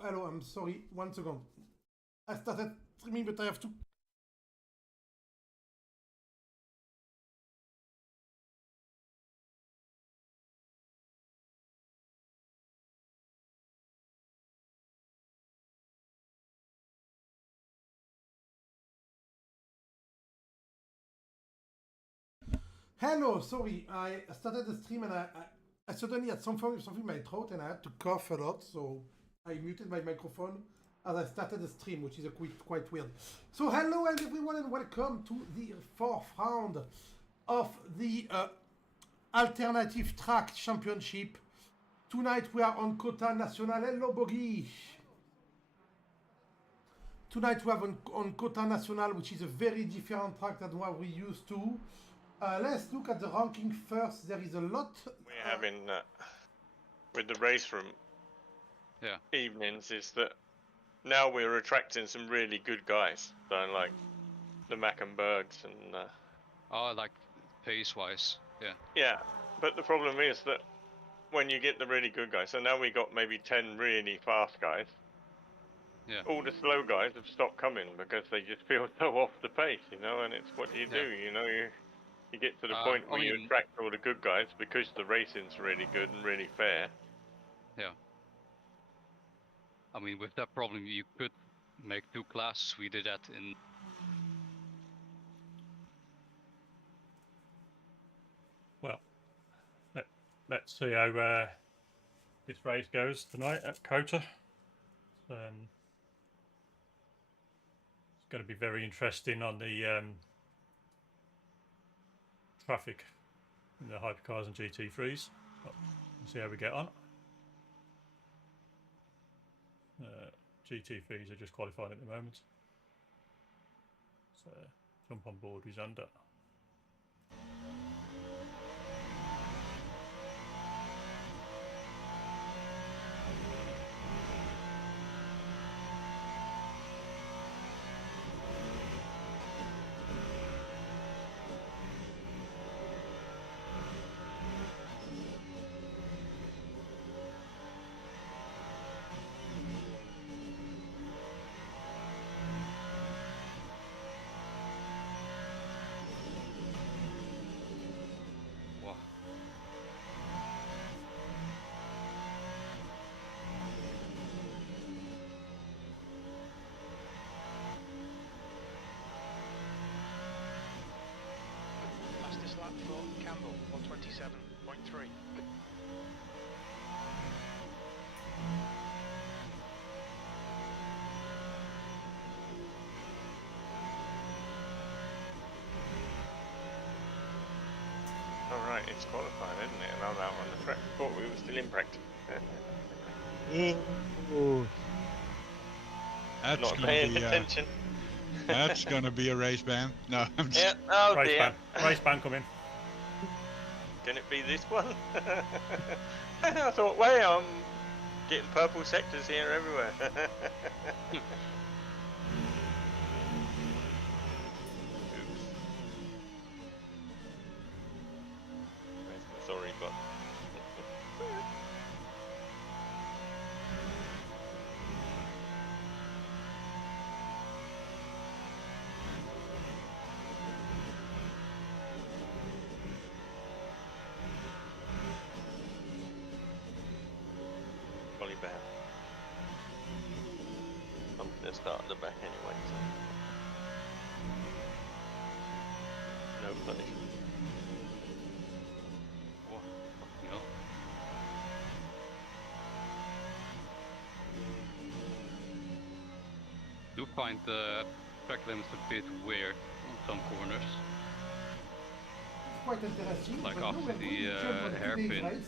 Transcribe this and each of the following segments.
Hello, I'm sorry. 1 second. I started streaming, but I have to. Hello, sorry. I started the stream and I suddenly had something in my throat and I had to cough a lot, so I muted my microphone as I started the stream, which is quite weird. So hello everyone and welcome to the 4th round of the Alternative Track Championship. Tonight we are on COTA National. Hello Bogi. Tonight we have on COTA National, which is a very different track than what we used to. Let's look at the ranking first. There is a lot. We're having with the race room evenings is that now we're attracting some really good guys. So like the Mackenbergs and like pace wise, yeah. But the problem is that when you get the really good guys, so now we got maybe 10 really fast guys. Yeah. All the slow guys have stopped coming because they just feel so off the pace, you know. And it's what you do, you know. You get to the point where you attract all the good guys because the racing's really good and really fair. Yeah. I mean, with that problem, you could make 2 classes. We did that in. Well, let's see how this race goes tonight at COTA. It's going to be very interesting on the traffic in the Hypercars and GT3s. We'll see how we get on. GT3s are just qualifying at the moment. So jump on board with Xander. Lap for Campbell, 127.3. Alright, it's qualified, isn't it? And I'm out on the track. Thought we were still in practice. That's not gonna paying be attention. That's gonna be a race ban. No, I'm just... Yeah, oh race dear. Race ban coming. Can it be this one? I thought, wait, I'm getting purple sectors here everywhere. Oops. Sorry, but. Probably bad. I'm gonna start at the back anyway, so. No punishment. What? No. Do find the track limits a bit weird on some corners. Quite interesting. Like after the hairpin.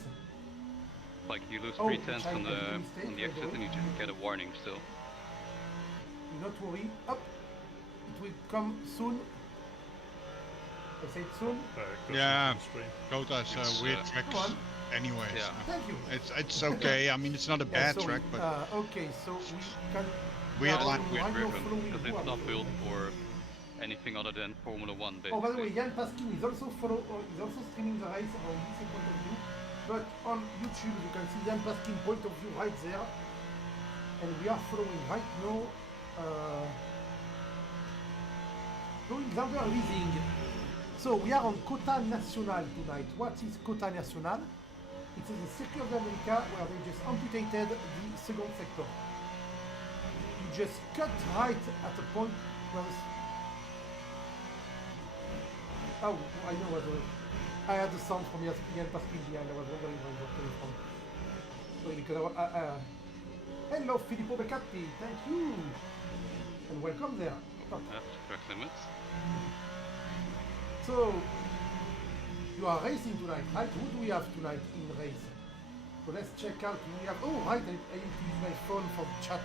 Like you lose 3/10 on the exit and you just get a warning still. Do not worry. Up. It will come soon. I said soon. Yeah, COTA's weird tracks anyways. Yeah. Thank you. It's okay. I mean, it's not a bad track, but okay, so we can. weird line. Weird driven because it's not built for anything other than Formula 1 basically. Oh, by the way, Jan Paskin is also streaming the race on his point of view. But on YouTube, you can see Jan Paskin point of view right there. and we are following right now doing Xander leasing. So we are on COTA National tonight. What is COTA National? It is a Circuit of America where they just amputated the second sector. You just cut right at a point where oh, I know what I had the sound from Yaspian passing behind. I was wondering where it was coming from. Sorry, because hello, Filippo Beccatti, thank you! And welcome there. Oh. Track limits. So, you are racing tonight, right? Who do we have tonight in race? So let's check out who we have. Oh, right, I need to use my phone for the chat.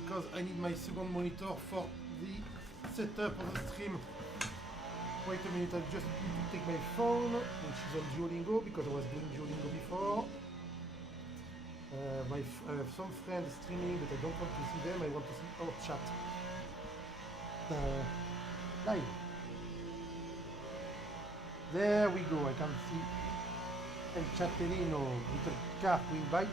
Because I need my second monitor for the setup of the stream. Wait a minute, I just need to take my phone, which is on Duolingo, because I was doing Duolingo before. I have some friends streaming, but I don't want to see them, I want to see our chat. Live. There we go, I can see El Chatterino with a car going by.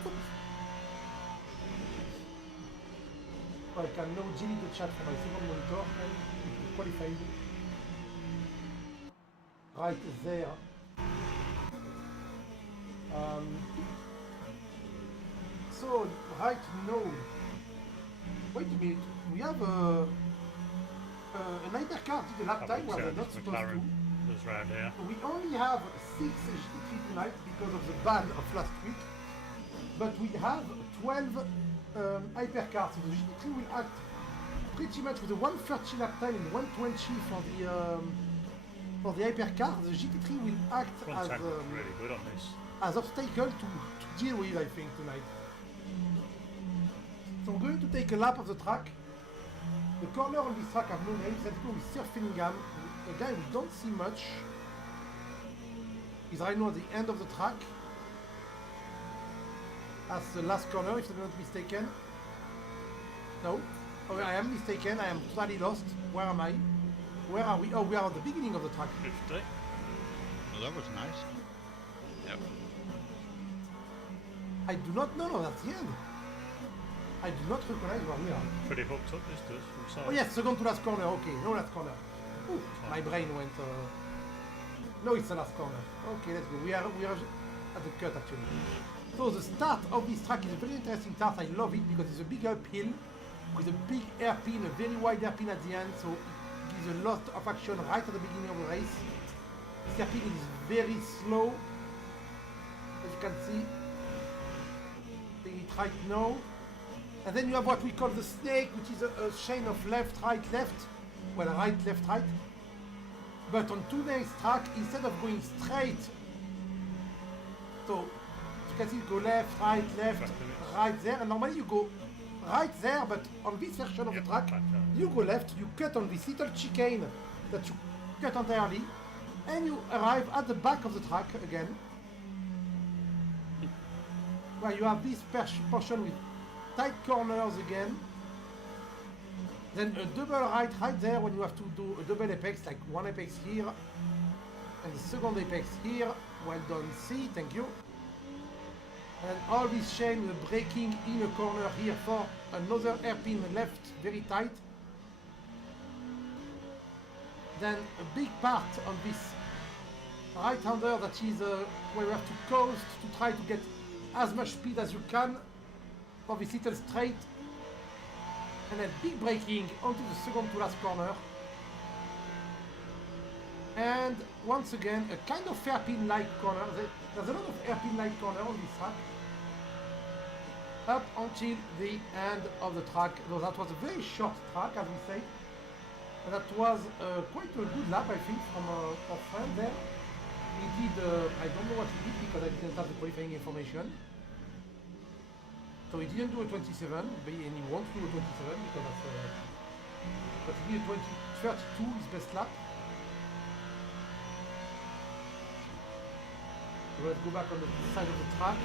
So I can now delete the chat from my second monitor and qualify right there. So right now, wait a minute, we have an Hypercar did a lap time where they're not supposed to. Round here. We only have 6 GT3 tonight because of the ban of last week, but we have 12 Hypercars. So the GT3 will act pretty much with a 130 lap time and 120 for the Hypercar. The GT3 will act as really good on this. As obstacle to deal with, I think, tonight. So we're going to take a lap of the track. The corner on this track have no names. Let's go with Sir Fillingham. A guy we don't see much. He's right now at the end of the track. As the last corner, if I'm not mistaken. No. Oh, I am mistaken. I am totally lost. Where am I? Where are we? Oh, we are at the beginning of the track. 50. Well, that was nice. Yep. I do not know. No, that's the end. I do not recognize where we are. Pretty hooked up this does from side. Oh yes, second to last corner. Okay, no last corner. Ooh, my brain went. No, it's the last corner. Okay, let's go. We are at the cut actually. So the start of this track is a very interesting start. I love it because it's a big uphill with a big hairpin, a very wide hairpin at the end. So it gives a lot of action right at the beginning of the race. This hairpin is very slow, as you can see. Taking it right now. And then you have what we call the snake, which is a chain of left, right, left. Well, right, left, right. But on today's track, instead of going straight, so you can see go left, right there. And normally you go right there, but on this version of the track, you go left, you cut on this little chicane that you cut entirely, and you arrive at the back of the track again, where you have this portion with tight corners again. Then a double right there when you have to do a double apex, like one apex here and the second apex here. Well done, C, thank you. And all this chain with braking in a corner here for another hairpin left, very tight. Then a big part on this right-hander that is where you have to coast to try to get as much speed as you can for this little straight. And then big braking onto the second to last corner. And once again, a kind of hairpin-like corner. There's a lot of hairpin-like corner on this track. Up until the end of the track. Though that was a very short track, as we say. And that was quite a good lap, I think, from our friend there. He did, I don't know what he did because I didn't have the qualifying information. So he didn't do a 27, and he won't do a 27 because that's but he did a 32, his best lap. So let's go back on the side of the track.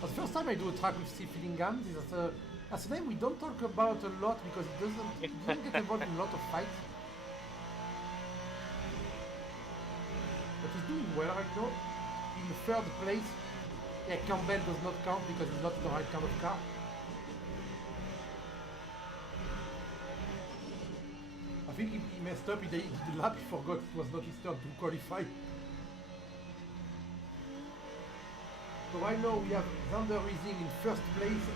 That's the first time I do a track with Steve Fillingham. That's a name we don't talk about a lot because he doesn't get involved in a lot of fights. But he's doing well right now, in third place. Yeah, Campbell does not count because he's not the right kind of car. I think he messed up, he did the lap, he forgot it was not his turn to qualify. So right now we have Xander Rising in first place,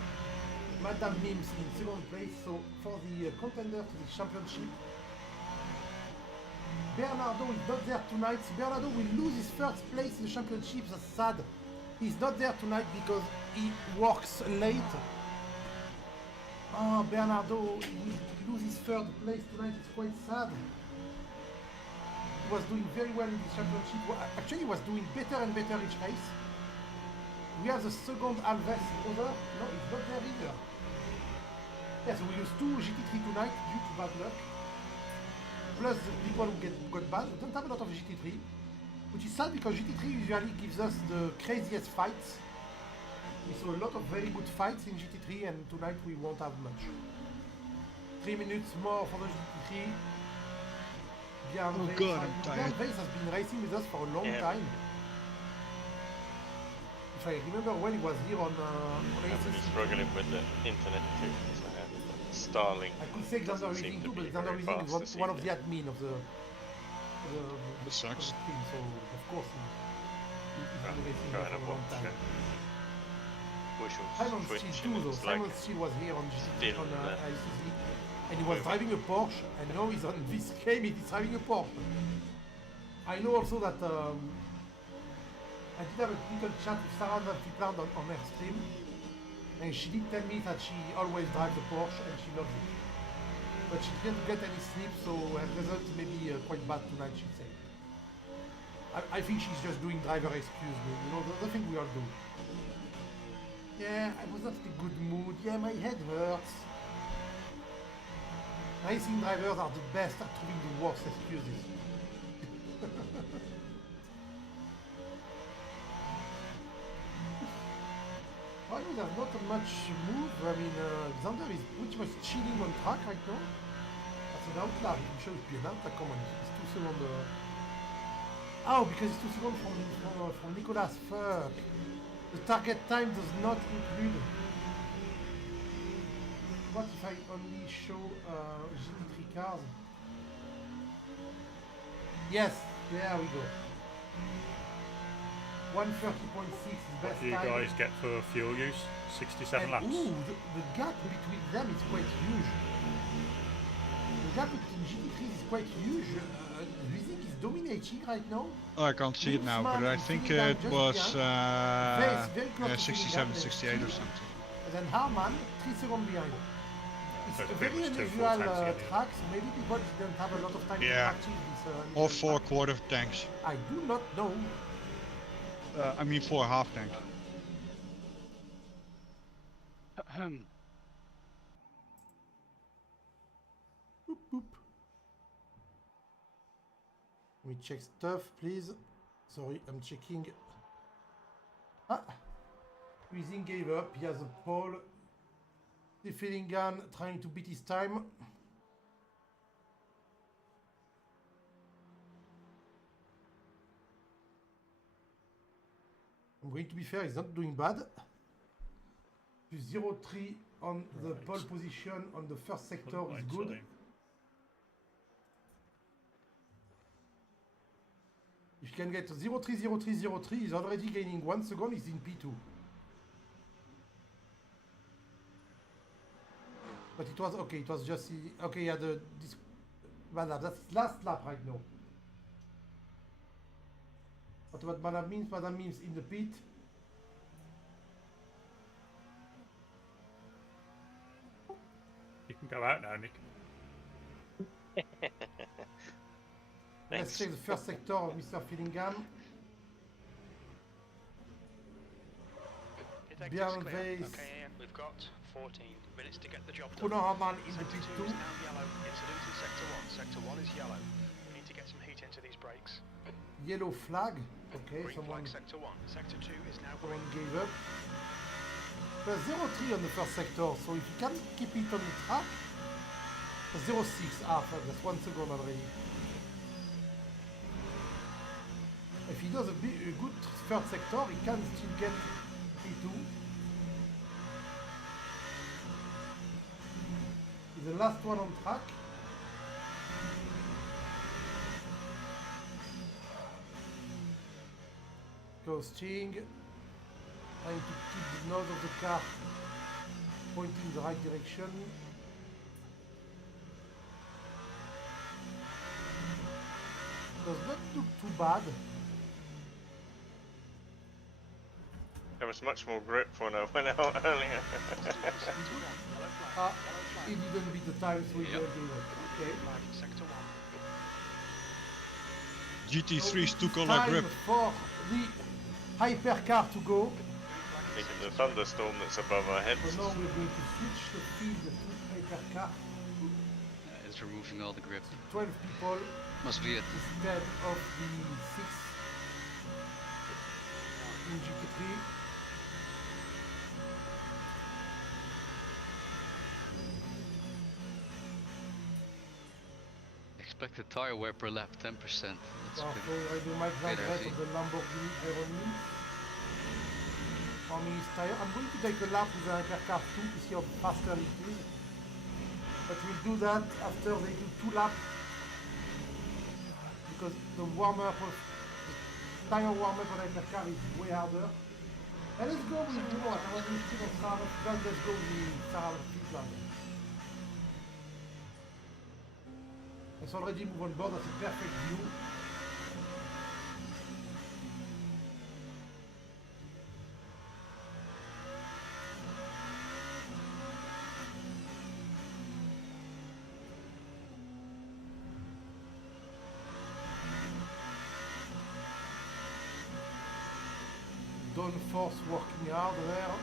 Madame Mims in second place. So for the contender to the championship, Bernardo is not there tonight. Bernardo will lose his first place in the championship. That's sad. He's not there tonight because he works late. Oh, Bernardo will lose his third place tonight. It's quite sad. He was doing very well in the championship. Well, actually, he was doing better and better each race. We have the second Alves over. No, it's not there either. Yeah, so we use 2 GT3 tonight due to bad luck. Plus the people who got bad. We don't have a lot of GT3. Which is sad because GT3 usually gives us the craziest fights. We saw a lot of very good fights in GT3 and tonight we won't have much. 3 minutes more for the GT3. Oh god, I'm tired. Björn Weiss has been racing with us for a long time. If I remember when he was here on I'm really struggling with the internet too. So I have Starlink. I could say Xander Rising too, but Xander Rising is one of the admin of the sucks. team, so of course he's been racing Kind for of a long time. Simon Steele too though. Simon Steele was here on GT on ICC and he was driving a Porsche and now he's on this game, he's driving a Porsche. I know also that I did have a little chat with Sarah Pipland on her stream, and she did tell me that she always drives a Porsche and she loves it. But she didn't get any sleep, so her result may be quite bad tonight, she said. I think she's just doing driver excuse me, you know, the thing we all do. Yeah, I was not in a good mood, yeah, my head hurts. Racing drivers are the best at giving the worst excuses. I know there's not much move. I mean, Xander is pretty much chilling on track right now. That's an outlier. It should be an outlier. Come on, it's 2 seconds. Oh, because it's 2 seconds from Nicolas. Fuck. The target time does not include. What if I only show GT3 cars? Yes, there we go. 130.6 is best What do you time. guys get for fuel use? 67 And, laps. ooh, the gap between them is quite huge. The gap between GT3s is quite huge. Rising is dominating right now. Oh, I can't see it now, but I think it was 67, 68 or something. And then Harman, 3 seconds behind. It's So a it's very pretty much two full unusual tanks together. track, so maybe people didn't have a lot of time to Yeah. practice this. Or this 4 track. quarter tanks. I do not know. I mean 4 half tanks. Boop, boop. Let me check stuff, please. Sorry, I'm checking. Ah! Rising gave up. He has a pole. The Fillingham trying to beat his time. I'm going to be fair, he's not doing bad. 0-3 on the pole position on the first sector is good. If you can get 0-3, 0-3, 0-3, he's already gaining 1 second, he's in P2. But it was okay, it was just, okay, yeah, this, that's his last lap right now. What about Madame Mims? Madame Mims in the pit. You can go out now, Nick. Let's check the first sector of Mr. Fillingham. Björn Weiss. Okay, Ian, we've got 14 minutes to get the job done. Gunnar Harman in the Sector pit 2 too. is now yellow. It's Luton Sector 1. Sector 1 is yellow. We need to get some heat into these brakes. Yellow flag. Okay, Green someone flag Sector 1. Sector 2 is now green. gave up. There's 0-3 on the first sector, so if you can keep it on the track. 0-6, fuck, that's 1 second already. If he does a good third sector, he can still get last one on track. Coasting. Trying to keep the nose of the car pointing in the right direction. Does not look too bad. There was much more grip when I went out earlier. It didn't beat the time, so we didn't do it. Okay. GT3s So took all time our grip. for the Hypercar to go. Thinking the thunderstorm that's above our heads. So now we're going to switch the field to Hypercar. It's removing all the grip. 12 people Must be it. instead of the 6 in GT3. Expected tire wear per lap 10%. That's Well, pretty. so I do my Great rest idea. of the Lamborghini Veyron. How many tire? I'm going to take a lap with the Hypercar 2 to see how faster it is. But we'll do that after they do 2 laps. Because the warm-up of the tire warm-up on Hypercar is way harder. And let's go with, you know what, I was still on Sarah, let's go with the Sarah Fitland. It's already moved on board, that's a perfect view. Downforce working hard there.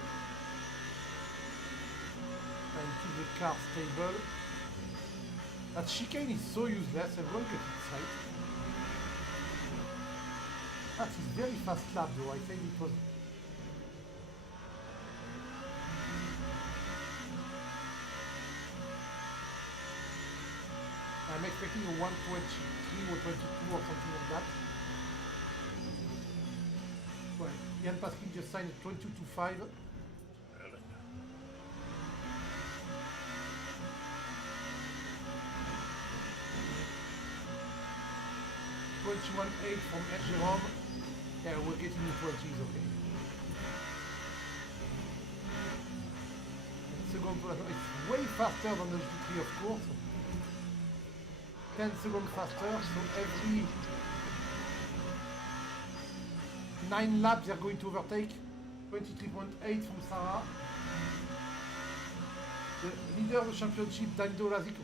And keep the car stable. That chicane is so useless, everyone gets inside. That is very fast lap though, I think it was... I'm expecting a 123 or 22 or something like that. Well, Ian Paskin just signed a 22.25. Really? 21.8 from Jerome. Yeah, we're getting the 20s, okay. And second to it's way faster than the GT3, of course. 10 seconds faster, so every 9 laps they're going to overtake. 23.8 from Sarah. The leader of the championship, Daniel Lazic.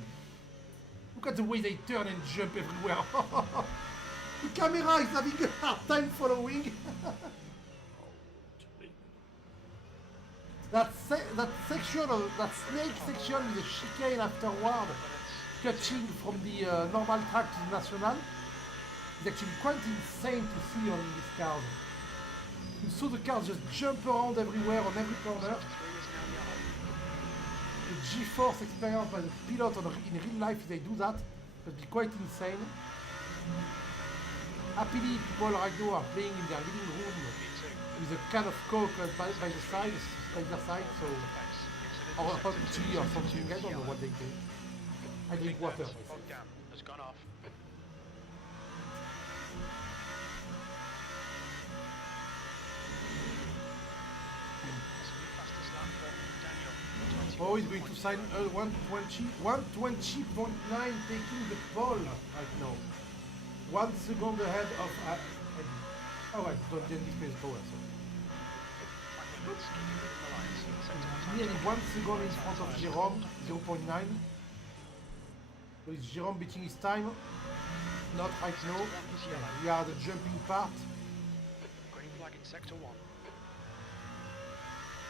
Look at the way they turn and jump everywhere. The camera is having a hard time following. that section of that snake section with the chicane afterward, catching from the normal track to the national, is actually quite insane to see on these cars. You saw the cars just jump around everywhere on every corner. The G-force experience by the pilot in real life, if they do that, would be quite insane. Happily, people right now are playing in their living room with a can of Coke by their side, so, or hot tea or something. I don't know what they do. I drink water. Has gone off. Oh, he's going to sign 120.9, taking the pole right now. 1 second ahead of... oh, I don't display the power, so... Nearly 1 second in front of Jerome, 0.9. So is Jerome beating his time? Not right now. We are the jumping part. Green flag in sector 1.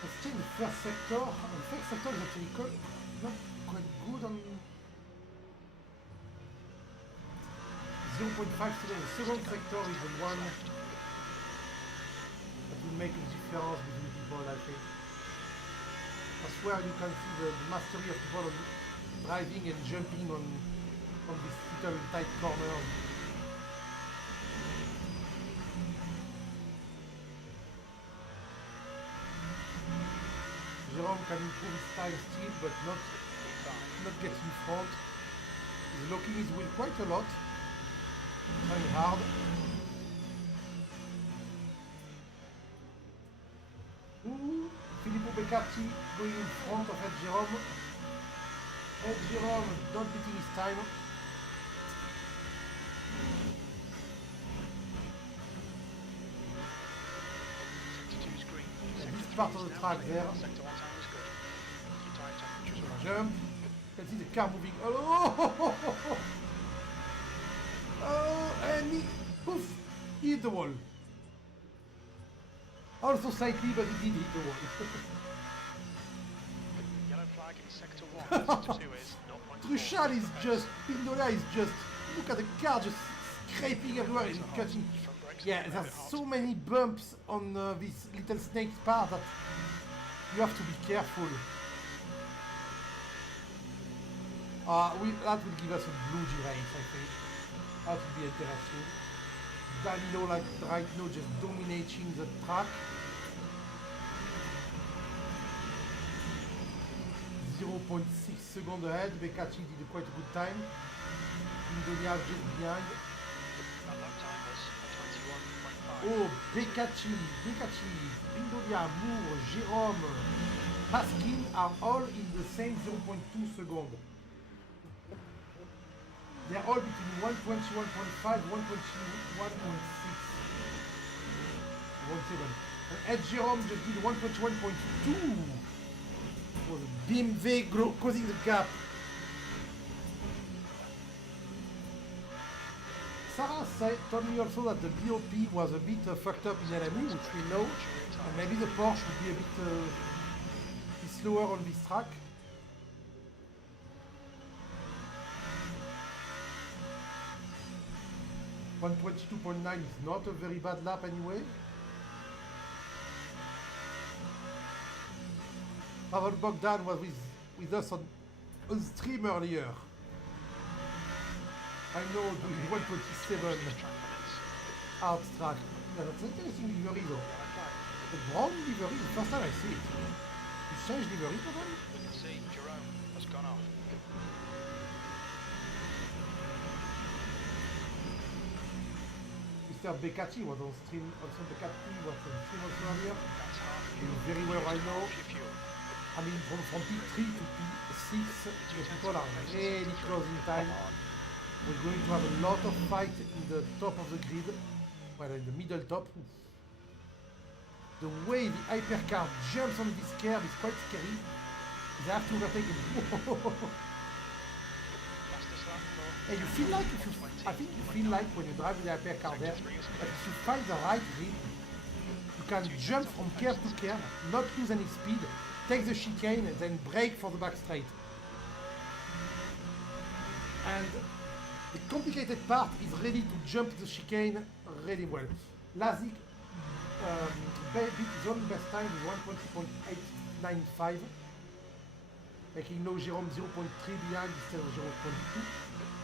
Let's check the first sector. The first sector is actually not quite good on 0.5 seconds. The second sector is the one that will make a difference between people, I think. That's where you can see the mastery of people on driving and jumping on this little tight corner. Jerome can improve his time still, but not not get in front. He's locking his wheel quite a lot. Trying hard. Ooh, Filippo Beccati going in front of Ed Jerome. Ed Jerome not beating his time. Part of the track there. Jump. You can see the car moving. Oh, oh, and he, poof, he hit the wall. Also slightly, but he did hit the wall. Yellow flag in sector 1. Sector 2 is 0.4. Truchal is just, Pindola is just, look at the car just scraping everywhere and cutting. Yeah, there's so many bumps on this little snake part that you have to be careful. That will give us a blue G race, I think. That would be interesting. Danilo, like right now, just dominating the track. 0.6 seconds ahead. Beccati did quite a good time. Indonia just behind. Oh, Beccati, Pindolia, Moore, Jérôme, Paskin are all in the same 0.2 seconds. They're all between 120, 1.5, 120, 1.6. 1.7. And Ed Jérôme just did 1.1.2. It was BMW causing the gap. Sarah told me also that the BOP was a bit fucked up in LMU, which we know, and maybe the Porsche would be a bit slower on this track. .122.9 is not a very bad lap anyway. Pavel Bogdan was with us on stream earlier. I know, doing 127 out track. Yeah, that's an interesting livery though. The brown livery, the first time I see it. You change livery for them? We can see Jerome has gone off. Mr. Beccati was on stream, also Beccati was on stream also earlier. Doing very well right now. I mean, from P3 to P6, the people are really close in time. We're going to have a lot of fight in the top of the grid, well, in the middle top. The way the Hypercar jumps on this curve is quite scary. They have to overtake him. And you feel like, I think you feel like when you drive with the Hypercar there, that if you find the right grid, you can jump from curve to curve, not lose any speed, take the chicane and then brake for the back straight. And the complicated part is really to jump the chicane really well. Lazik beat his own best time with 120.895, making no Jérôme 0.3 behind instead of 0.2.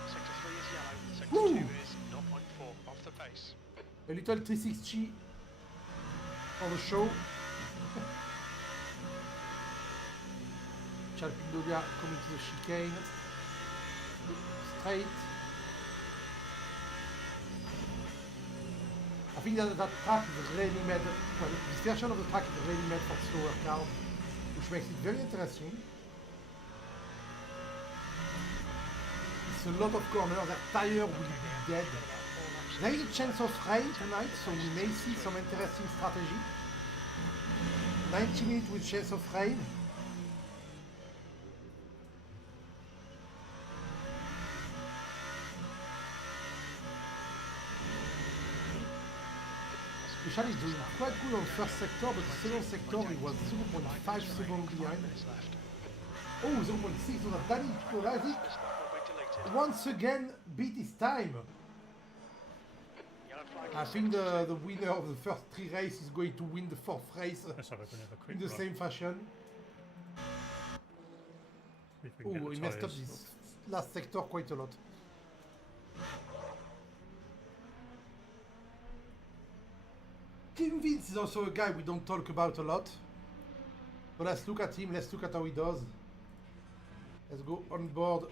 Sector 3 is yellow, sector 2 is 0.4 off the pace. A little 360 for the show. Chalpindolia coming to the chicane. Straight. I think that track is really made, well, this version of the track is really made for slower cars, which makes it very interesting. It's a lot of corners, that tire will be dead. There is a chance of rain tonight, so we may see some interesting strategy. 90 minutes with chance of rain. Michal is doing quite good on first sector, but the second sector he was 0.5 seconds behind. Oh, 0.6, so that Danny Lazik once again beat his time. I think the winner of the first 3 races is going to win the 4th race in the same fashion. Oh, he messed up this last sector quite a lot. Tim Vince is also a guy we don't talk about a lot. But let's look at him, let's look at how he does. Let's go on board.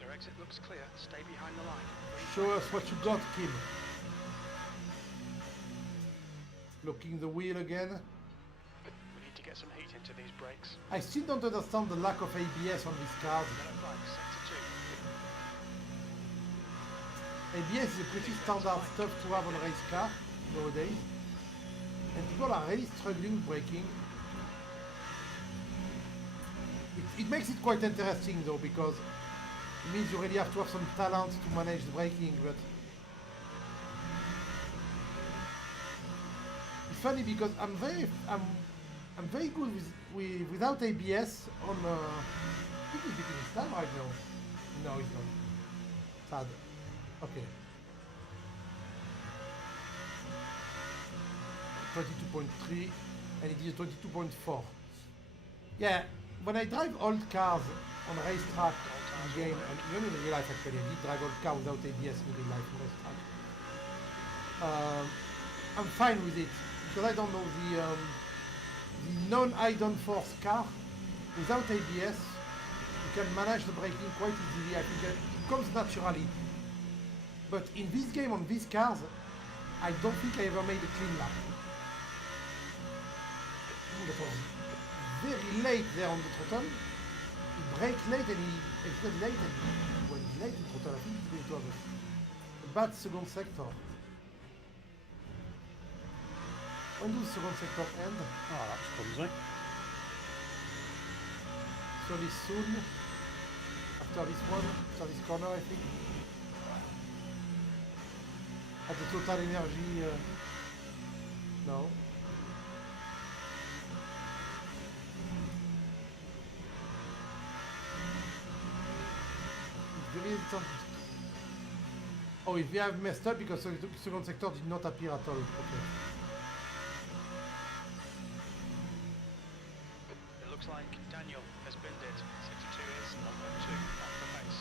Your exit looks clear. Stay behind the line. Show us what you got, Kim. Locking the wheel again. We need to get some heat into these brakes. I still don't understand the lack of ABS on these cars. Yellow flag, sector 2. ABS is a pretty standard stuff to have on a race car nowadays. And people are really struggling with braking. It makes it quite interesting though, because it means you really have to have some talent to manage the braking, but it's funny because I'm very good without ABS on I think he's beating his time right now. No, he's not. Sad. Okay. 22.3 and it is 22.4. Yeah, when I drive old cars on a racetrack in game, and even in real life actually, I did drive old car without ABS in real life in racetrack. I'm fine with it because I don't know the non-high downforce car without ABS. You can manage the braking quite easily. I think it comes naturally. But in this game on these cars, I don't think I ever made a clean lap. That was very late there on the throttle. He braked late and he exited late and he went late in throttle. I think he's going to have a bad second sector. When does the second sector end? Oh, that's clumsy. Fairly soon. After this one, after this corner I think. At the Total Energy, no. Oh, if we have messed up because the second sector did not appear at all. Okay. It looks like Daniel has binned it. Sector 2 is number 2 off the pace.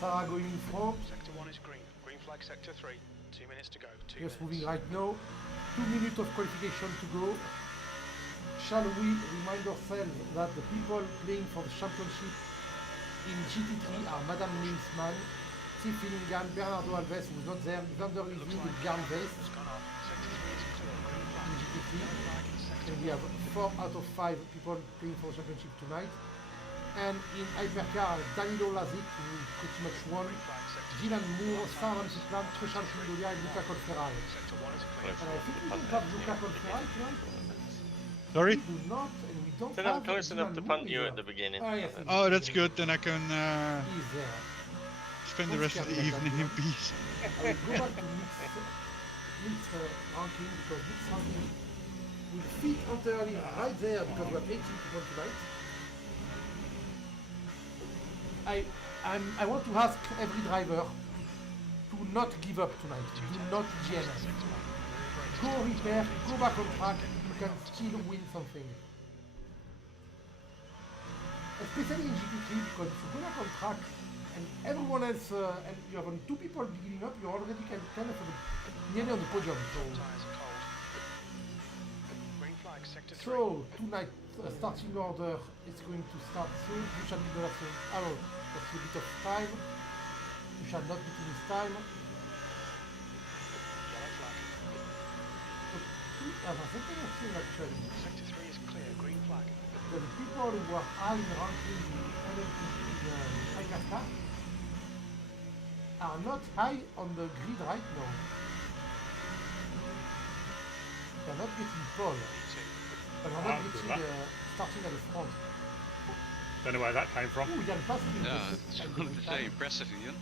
Sarah going in front. Sector 1 is green. Green flag sector 3. 2 minutes to go. 2 Just minutes. moving right now. 2 minutes of qualification to go. Shall we remind ourselves that the people playing for the championship in GT3 are Madame Linsman, Steve Finningham, Bernardo Alves, who's not there, Vander Review with Bjarne Vest in GT3. And we have 4 out of 5 people playing for the championship tonight. And in Hypercar, Danilo Lazic, who pretty much won, Dylan Moore, Sarah Ramsey-Plan, Trishan Shindolia, and Luca Colferai. And I think we don't have Luca Colferai tonight. Sorry? We do not, and we don't Then have I'm close enough to Dylan punt Moore you either. at the beginning. Oh, yes, Oh, that's good. Then I can he's there. spend the rest of the evening in peace. I will go back to mixed ranking because mixed ranking will fit entirely right there because we have 18 people tonight. I want to ask every driver to not give up tonight. Do not GNS. Go repair, go back on track, you can still win something. Especially in GT3 because if you go back on track and everyone else, and you have only 2 people beginning up, you're already kind of nearly on the podium. So tonight, starting order is going to start soon. You shall be the last one. Oh, that's a bit of time. You shall not beat this time. That's interesting actually. Sector 3 is clear. Green flag. The people who are high in ranking in Hypercar are not high on the grid right now. They're not getting pole. They're not getting starting at the front. Don't know where that came from. Ooh, Jan passing Yeah, this it's at the same very time. impressive, Ian.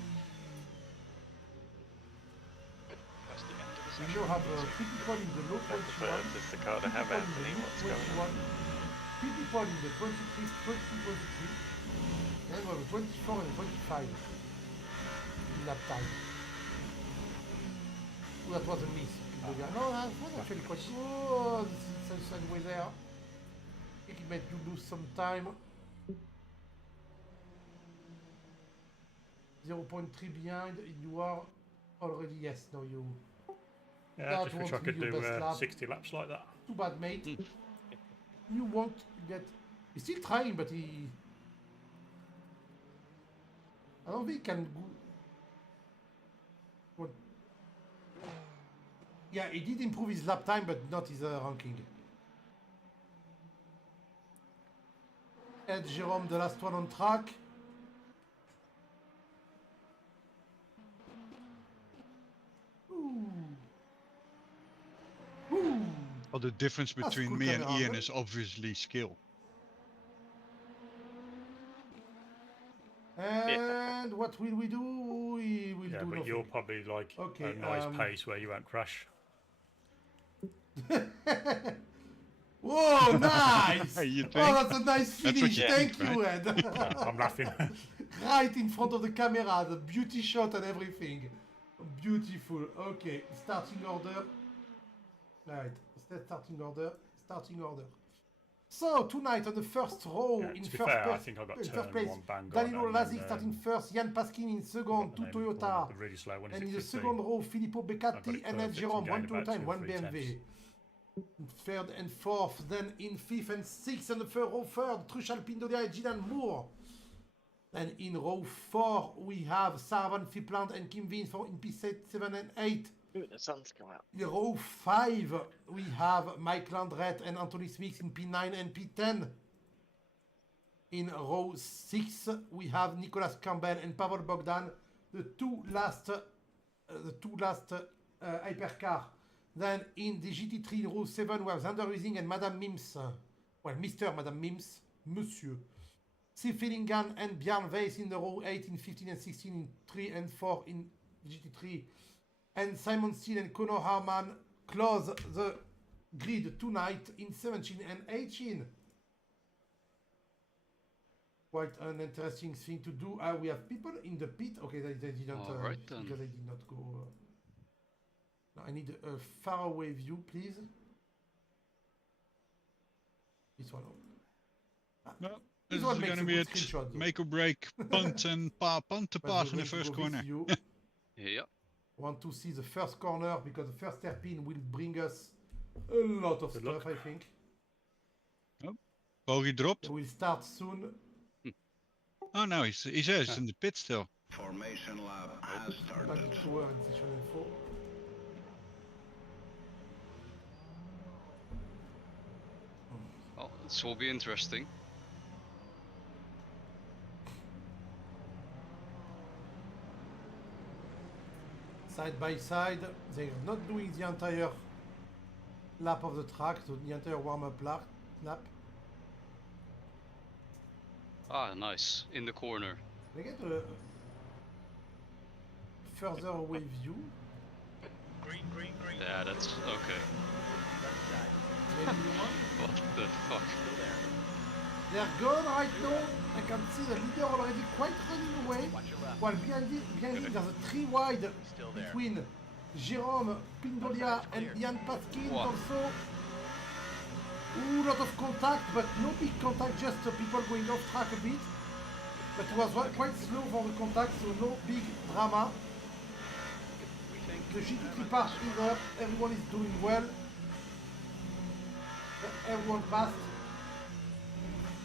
That's the end of the We session. now have 3 people in the low 21, It's the car to have Anthony. What's going on? 3 people in the 23, 23, and we have a 24 and a 25 in that time. Oh, that was a miss. No, that was actually quite. Oh, this is anyway there. I think it made you lose some time. 0.3 behind, you are already, yes, no, you Yeah, That just wish I won't be could your do best lap. 60 laps like that. Too bad, mate. You won't get... He's still trying, but he... I don't think he can go... What? Yeah, he did improve his lap time, but not his ranking. Ed Jerome, the last one on track. Ooh. Ooh. Well, the difference That's between cool me and camera Ian angle. is obviously skill. And what will we do? We will Yeah, do but nothing. you're probably like Okay, a nice pace where you won't crash. Whoa, nice! You Oh, think? that's a nice That's what finish. you Thank think, you, Ed. I'm laughing. Right in front of the camera, the beauty shot and everything. Beautiful. Okay, starting order. Right, starting order. Starting order. So tonight on the first row, Yeah, in to be first fair, I place, think I got in first turn place, one bang on, Danilo and Lazic then, starting first, Jan Paskin in second, forgot two the name of the Toyota. the really slow one, is And it in the 15? second row, Filippo I got Beccati it and Ed perfect Jerome, and one gained about Toyota and 2 or one 3 BMW. tenths. Third and fourth, then in fifth and sixth, and the third row third, Trushal Pindolia and Gideon Moore. Then in row 4, we have Sarvan Fipland and Kim Vins for in P7 and 8. Ooh, the sun's come out. In row 5, we have Mike Landret and Anthony Smith in P9 and P10. In row 6, we have Nicolas Campbell and Pavel Bogdan, the two last hypercar. Then in the GT3 in row 7, we have Zander Using and Madame Mims. Well, Mr. Madame Mims, Monsieur. Steve Fillingham and Bjarne Weiss in the row 8, in 15 and 16, in 3 and 4 in GT3. And Simon Steele and Conor Harman close the grid tonight in 17 and 18. Quite an interesting thing to do. We have people in the pit. Okay, they didn't. All right, then. Because they did not go. No, I need a faraway view, please. This one. No, This this one is makes going a to be good a screenshot, though. make or break punt and punt to But pass we're in the going to first go corner. with you. Yeah. Want to see the first corner because the first hairpin will bring us a lot of Good stuff, luck. I think. Bogey dropped. We'll start soon. Oh no, he says it's in the pit still. Formation lap has started. Back to tour and session info. Well, this will be interesting. Side by side, they're not doing the entire lap of the track, so the entire warm-up lap. Ah, nice. In the corner. They get a further away view. Green, green, green. Yeah, that's okay. Left side. Maybe you want. What the fuck? Still there. They're gone right now. I can see the leader already quite running away. Watch your left. While behind it there's a 3 wide Still there. between Jérôme Pindolia and Clear. Jan Paskin Wow. also. Ooh, lot of contact, but no big contact, just people going off track a bit. But it was quite slow for the contact, so no big drama. We think The GT3 part either, everyone is doing well. Everyone passed.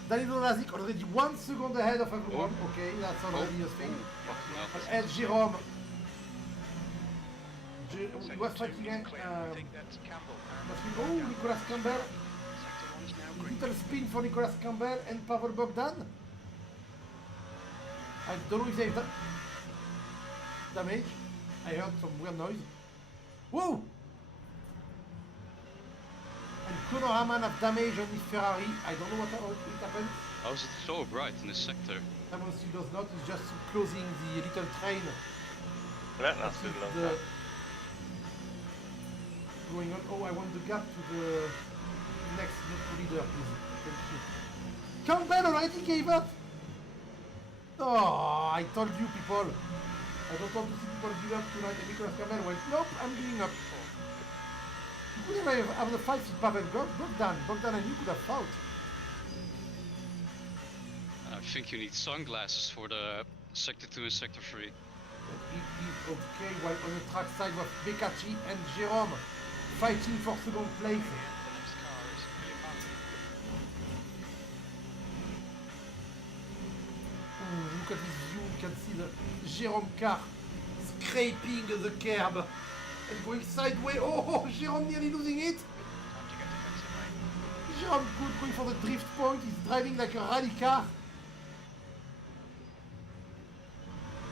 Danilo Lazic already 1 second ahead of everyone. Okay, that's already a thing. Fucking hell. But Ed Jerome sector was 2 fighting is clear. We think that's Campbell. oh, Nicolas Campbell. Sector 1 is now green. Little spin for Nicolas Campbell and Pavel Bogdan. I don't know if they've done damage. I heard some weird noise. Whoa! And Conor Hamann have damage on his Ferrari. I don't know what it happened. How is it so bright in this sector? Someone still does not. He's just closing the little train. That lasted a long time. Going on. Oh, I want the gap to the next leader, please. Thank you. Campbell already gave up. Oh, I told you, people. I don't want to see people give up tonight. And Nicolas Campbell went, nope, I'm giving up. You could have the fight with Pavel Bogdan. Bogdan and you could have fought. I think you need sunglasses for the sector 2 and sector 3. is okay, while on the track side we have Beccacci and Jérôme fighting for second place. The next car is William Button. Look at this view, you can see the Jérôme car scraping the curb and going sideways. Oh, Jérôme nearly losing it. Time to get defensive, mate. Jérôme good going for the drift point, he's driving like a rally car.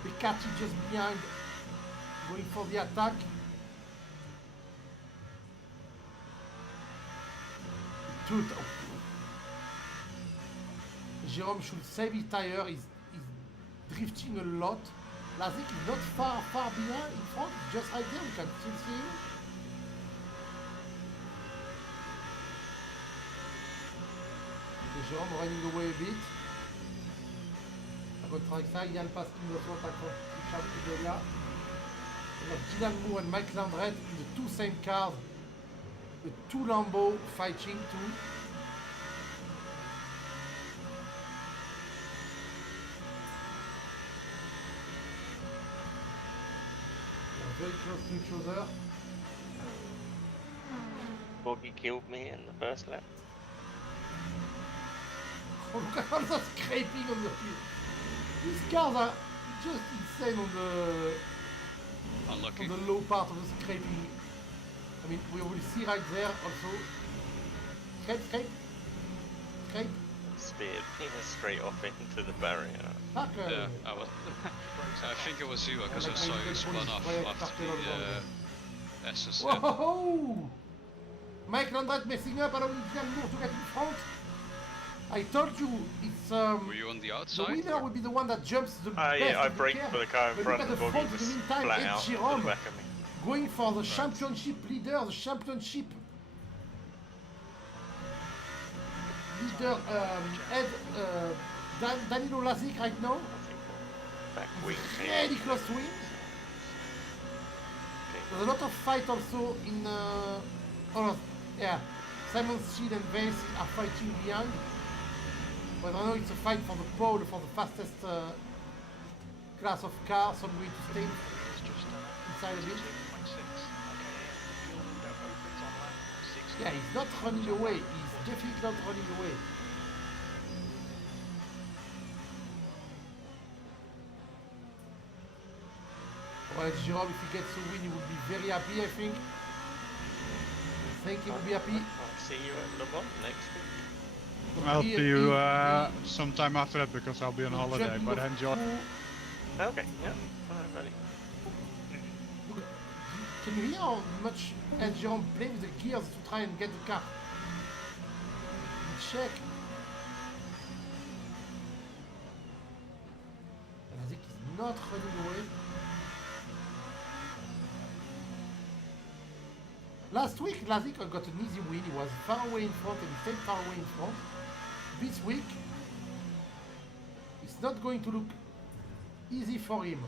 Beccacci just behind, going for the attack. Dude, oh. Jérôme should save his tire, he's drifting a lot. Lazik is not far behind in front, he's just right there, we can still see him. Okay, Jérôme running away a bit. À votre track side, Yann Paskin also attack for Iberia. We have Dylan Moore and Mike Landret in the two same cars. The two Lambo fighting too. Very close to each other. Boggy killed me in the first lap. Oh, look at all that scraping on the field. These cars are just insane on Unlucky. the low part of the scraping. I mean, we will see right there also. Scrape. Speared Peter straight off into the barrier. Fuck. Yeah, I was. I think it was you because I saw you spun off after the SS. Whoa! Mike Landret messing up, allowing Dylan Moore to get in front. I told you, it's Were you on the the outside? winner will be the one that jumps the best. Yeah, I of the braked curve. for the car in But front look of at the the bogey front was in the meantime, flat Ed out at the Jérôme back of me. going for the championship leader, the championship leader, Danilo Lazik right now. Back He's wing. really close to him. There's a lot of fight also in, Simon Steele and Vance are fighting behind. But I know it's a fight for the pole, for the fastest class of cars, so I'm going to stay It's just inside a bit. 2.6. Okay, fuel window opens on lap 16. Yeah, he's not running away. He's definitely not running away. Well, Jérôme, if he gets a win, he will be very happy, I think. I think he will be happy. I'll see you at Le Mans next week. I'll see you sometime after that because I'll be on holiday, but enjoy. Okay, yeah. Alright, buddy. Look, can you hear how much Jérôme plays with the gears to try and get the car? Check. And I think he's not running away. Last week, Lazik got an easy win. He was far away in front and he stayed far away in front. This week, it's not going to look easy for him.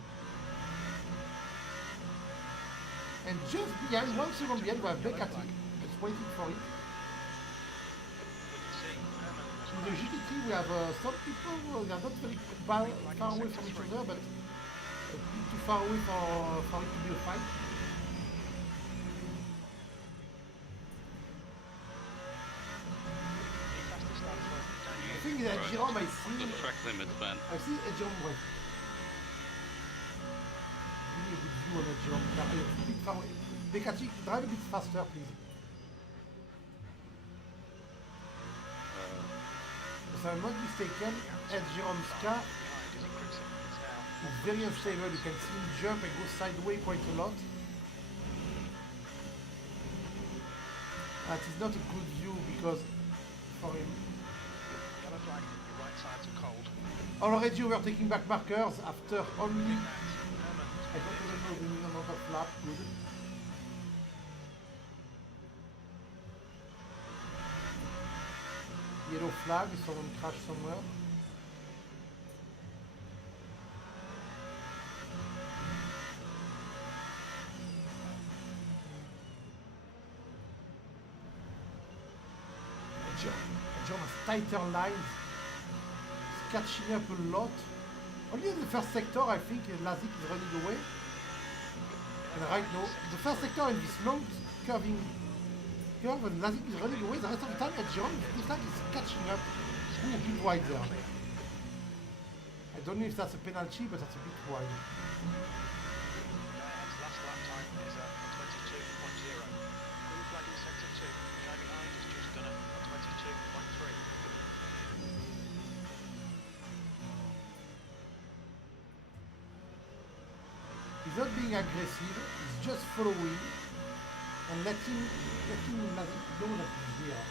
And just behind, 1 second behind, we have Beccacci. Just waiting for it. In the GT3, we have some people who are not very far away from each other, but a bit too far away for it to be a fight. I think that Jérôme, I see The track limit, man. I see Jérôme right. Give me a good view on Jérôme. A bit far away. Beccacci, drive a bit faster, please. If I'm not mistaken, Jérôme's car is very unstable. You can see him jump and go sideways quite a lot. That is not a good view because for him. Yellow flag, your right sides are cold. Already we are taking back markers after only, I don't even know the amount of lap, good. Yellow flag, someone crashed somewhere. John has tighter lines. He's catching up a lot. Only in the first sector, I think Lazik is running away. And right now, the first sector in this long curving curve, and Lazik is running away. The rest of the time, Edgeron looks like he's catching up. Ooh, a bit wide there. I don't know if that's a penalty, but that's a bit wide. Last lap time is a 22.0. Green flag in sector 2. The guy behind has just done a 22.3. He's not being aggressive, he's just following and letting Lazik know that he's here.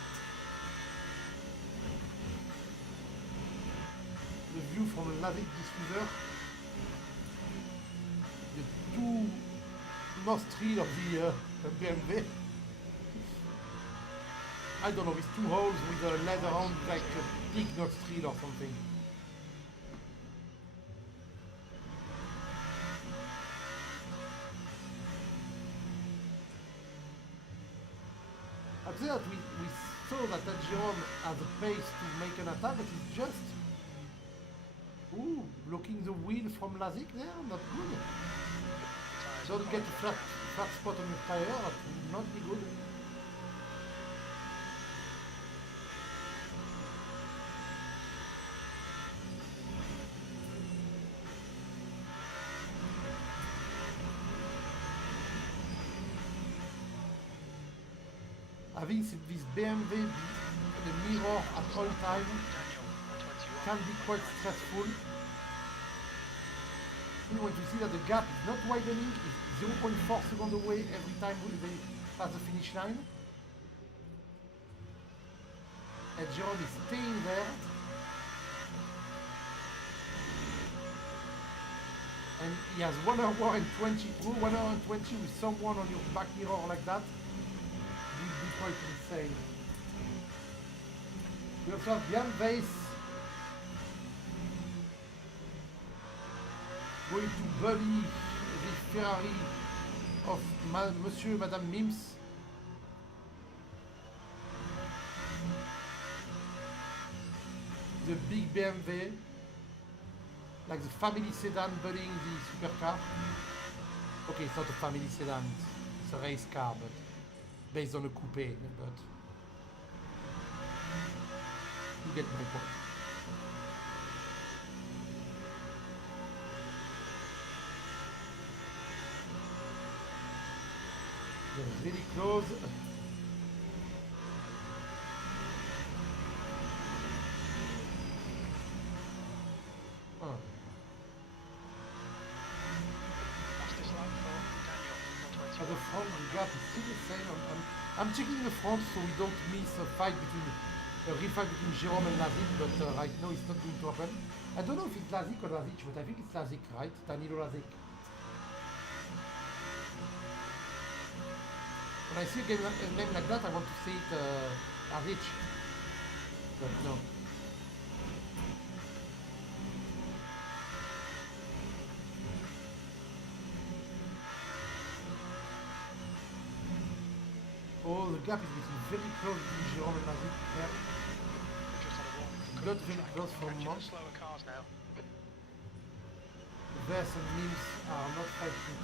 The view from Lazik diffuser, the two nostrils of the BMW. I don't know, with two holes with a leather on like a big nostril or something. I'd say that we saw that Jerome has a pace to make an attack, but he's just blocking the wheel from Lazik there, not good. Don't get a flat spot on your tire, that would not be good. Having this BMW, the mirror at all time, can be quite stressful. When you see that the gap is not widening, it's 0.4 seconds away every time they pass the finish line. And Jerome is staying there. And he has 1 hour and 20 through, 1 hour and 20 with someone on your back mirror like that. Would be quite insane. We also have Jan Weiss going to bully the Ferrari of Monsieur and Madame Mims. The big BMW, like the family sedan bullying the supercar. Okay, it's not a family sedan, it's a race car, but based on a coupe, but you get my point. They're really close. At the front, the gap is still the same. I'm checking the front so we don't miss a real fight between Jerome and Lazik, but right now it's not going to happen. I don't know if it's Lazik or Lazik, but I think it's Lazik, right? Danilo Lazik. When I see a name like that, I want to say it Lazik, but no. Oh, the gap is getting very close between Jerome and Lazik. Yeah. Not very close for a month. Slower cars now. Vess and Mims are not fighting.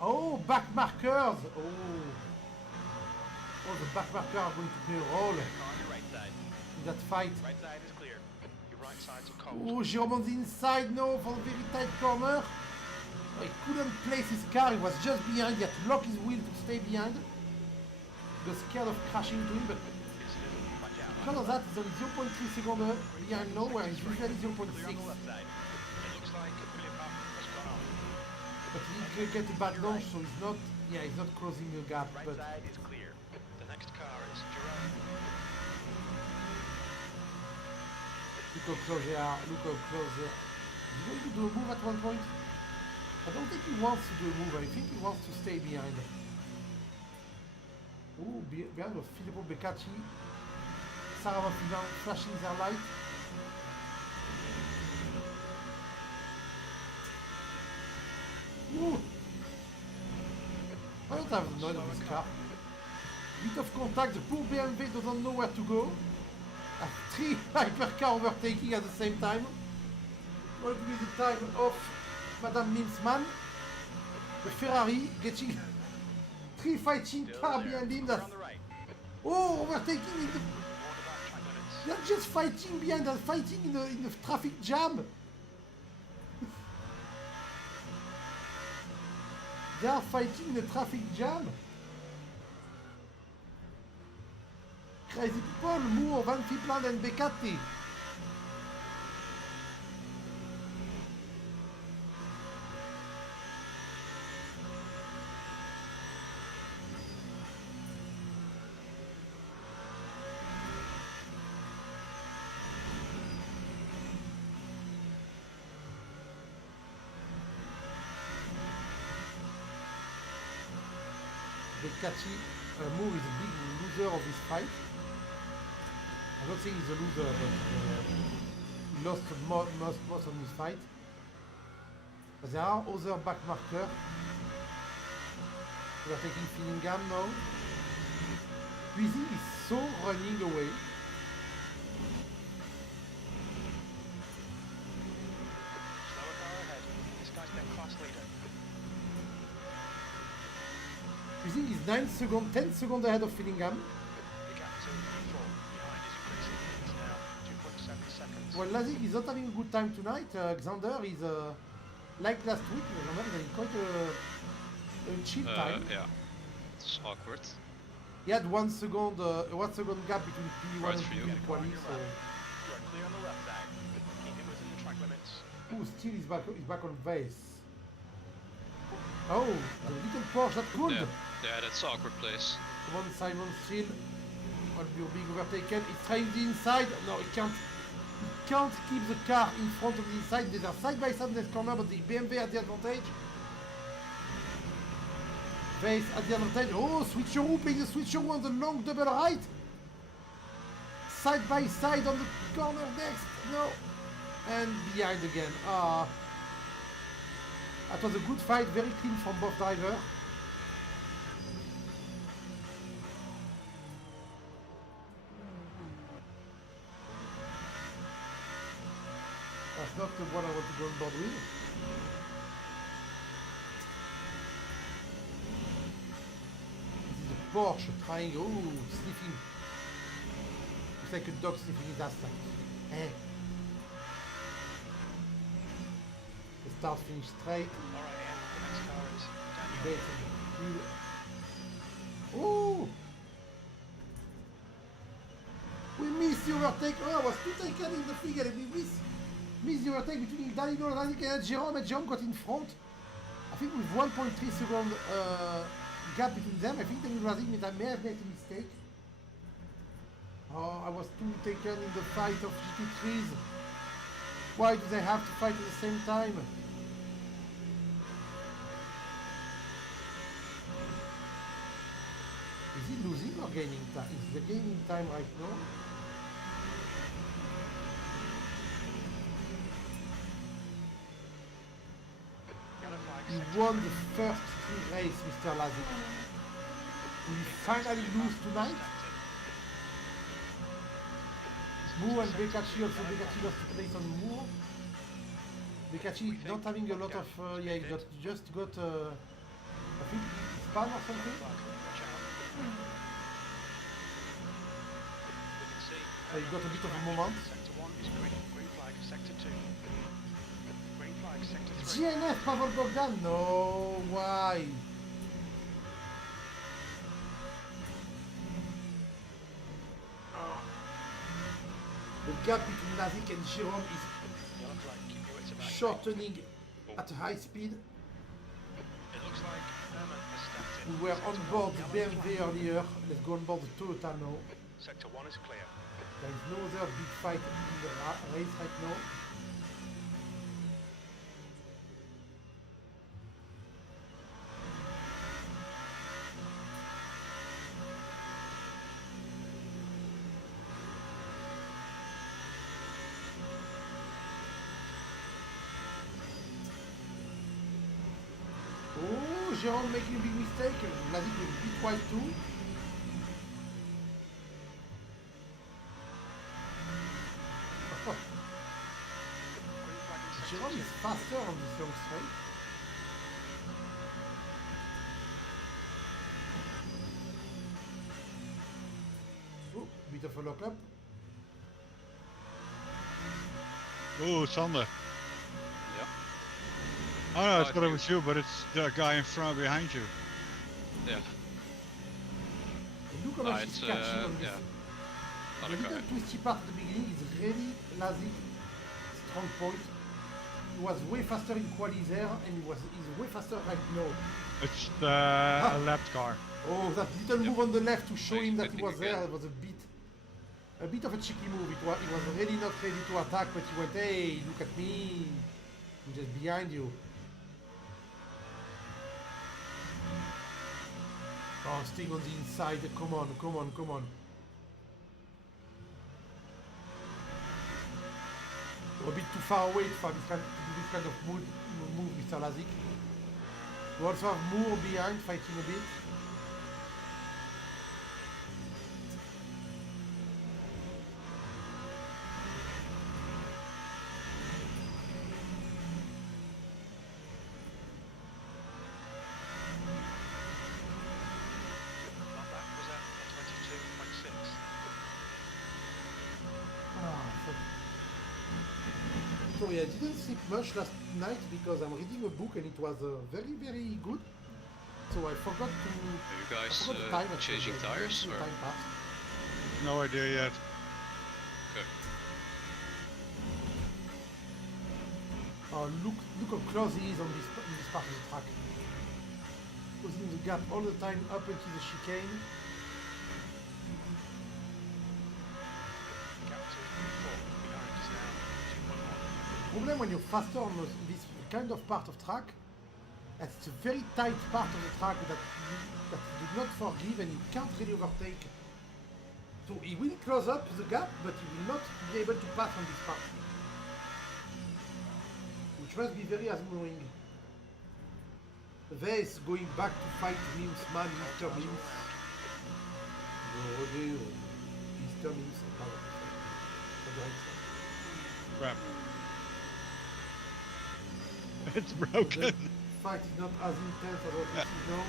Oh, back markers! Oh, the back markers are going to play a role On your right side. in that fight. Right side is clear. Your right side's cold. Oh, Jerome on the inside now for the very tight corner. Oh, he couldn't place his car, he was just behind, he had to lock his wheel to stay behind. He was scared of crashing into him, but because of that, he's only 0.3 seconds behind now, where he's usually 0.6. But he did get a bad launch, so he's not closing the gap. Right but side is clear. The next car is Jerome. look how close they are, look how close they are. Is he going to do a move at one point? I don't think he wants to do a move, I think he wants to stay behind. Ooh, behind was Filippo Beccacci. Sarah Mafina flashing their light. Ooh. I don't have the noise of this car. Bit of contact, the poor BMW doesn't know where to go. Have 3 hypercar overtaking at the same time. What will be the time of Madame Mims man? The Ferrari getting 3 fighting car behind him. That's... On the right. Oh, overtaking in the... Warned about track limits. They're just fighting behind us, fighting in the traffic jam. They are fighting in the traffic jam. Crazy people, Moore, Van Fipland and Beccati. Beccati, Moore is a big loser of this fight. I don't think he's a loser, but he lost most of this fight. But there are other back markers. We are taking Fillingham now. Weezy is so running away. Slower car ahead. This guy's their class leader. Weezy is 9 seconds, 10 seconds ahead of Fillingham. The gap to P4. Behind is increasing. It's now 2.7 seconds. Well, Lazik is not having a good time tonight. Xander is, like last week, Xander is having quite a chill time. Yeah, it's awkward. He had 1 second gap between P1 Right and for you. P2 quali, so... You are clear on the left side. Keep it within the track limits. Ooh, still is back on base. Oh, the little Porsche, that's good. Yeah, that's an awkward place. Come on, Simon still. You're being overtaken. He's trying the inside. No, he can't. He can't keep the car in front of the inside. They are side by side in this corner, but the BMW has the advantage. Vase at the advantage. Oh, switcheroo, playing the switcheroo on the long double right. Side by side on the corner next. No. And behind again. That was a good fight, very clean from both drivers. That's not the one I want to go on board with. This is a Porsche trying, sniffing. It's like a dog sniffing his ass like, eh. The start finish straight. Alright, Ian. The next car is Daniel. Oh! We missed the overtake. Oh, I was too taken in the figure and we missed the overtake between Daniel and Jerome, and Jerome got in front. I think with 1.3 second gap between them. I think Daniel may have made a mistake. Oh, I was too taken in the fight of GT3s. Why do they have to fight at the same time? Is he losing or gaining time? Is he gaining time right now? He won the first race, Mr. Lazik. Will he finally lose tonight? Moore and Beccati also. Beccati lost the place on Moore. Beccati not having a lot of... yeah, he just got... I think span or something? He got a bit of a moment. Sector 1 is green flag, sector 2. Green flag, sector 3. GNF, Pavel Bogdan? No, why? The gap between Lazik and Jerome is Yellow flag, keep your wits about. shortening at a high speed. It looks like Herman has stepped in. We were on board the BMW earlier. Let's go on board the Toyota now. Sector 1 is clear. There is no other big fight in the race right now. Oh, Jérôme making a big mistake. Lazik will be twice too. Jérôme is faster on this long straight. bit of a lock-up. Oh, Sander. Yeah. Oh no, it's it's not you. with you, but it's the guy in front behind you. Yeah. Look how much he's catching on this. Yeah. The Other little guy. twisty part at the beginning is really lazy, strong point. He was way faster in quali there, and he's way faster right now. It's a left car. Oh, that little move on the left to show So he's him that he pitting was there, again. it was a bit of a cheeky move. He was really not ready to attack, but he went, hey, look at me, I'm just behind you. Oh, staying on the inside, come on, come on, come on. You're a bit too far away for this kind of move, Mr. Lazik. You also have Moore behind, fighting a bit. That was at 22.6. Sorry, I didn't sleep much last night because I'm reading a book and it was very, very good. So I forgot to. Are you guys the time changing tires? The Or? time passed. No idea yet. Okay. Oh, look how close he is on this part of the track. Closing the gap all the time up into the chicane. Gap to 4 behind is now 2.1. The problem when you're faster on this kind of part of track, it's a very tight part of the track that do not forgive and you can't really overtake. So he will close up the gap, but he will not be able to pass on this part. Which must be very annoying. Vase going back to fight Mims, man, Mr. Mims. No, Mr. Mims. Crap. It's broken. The fight is not as intense as what this is now.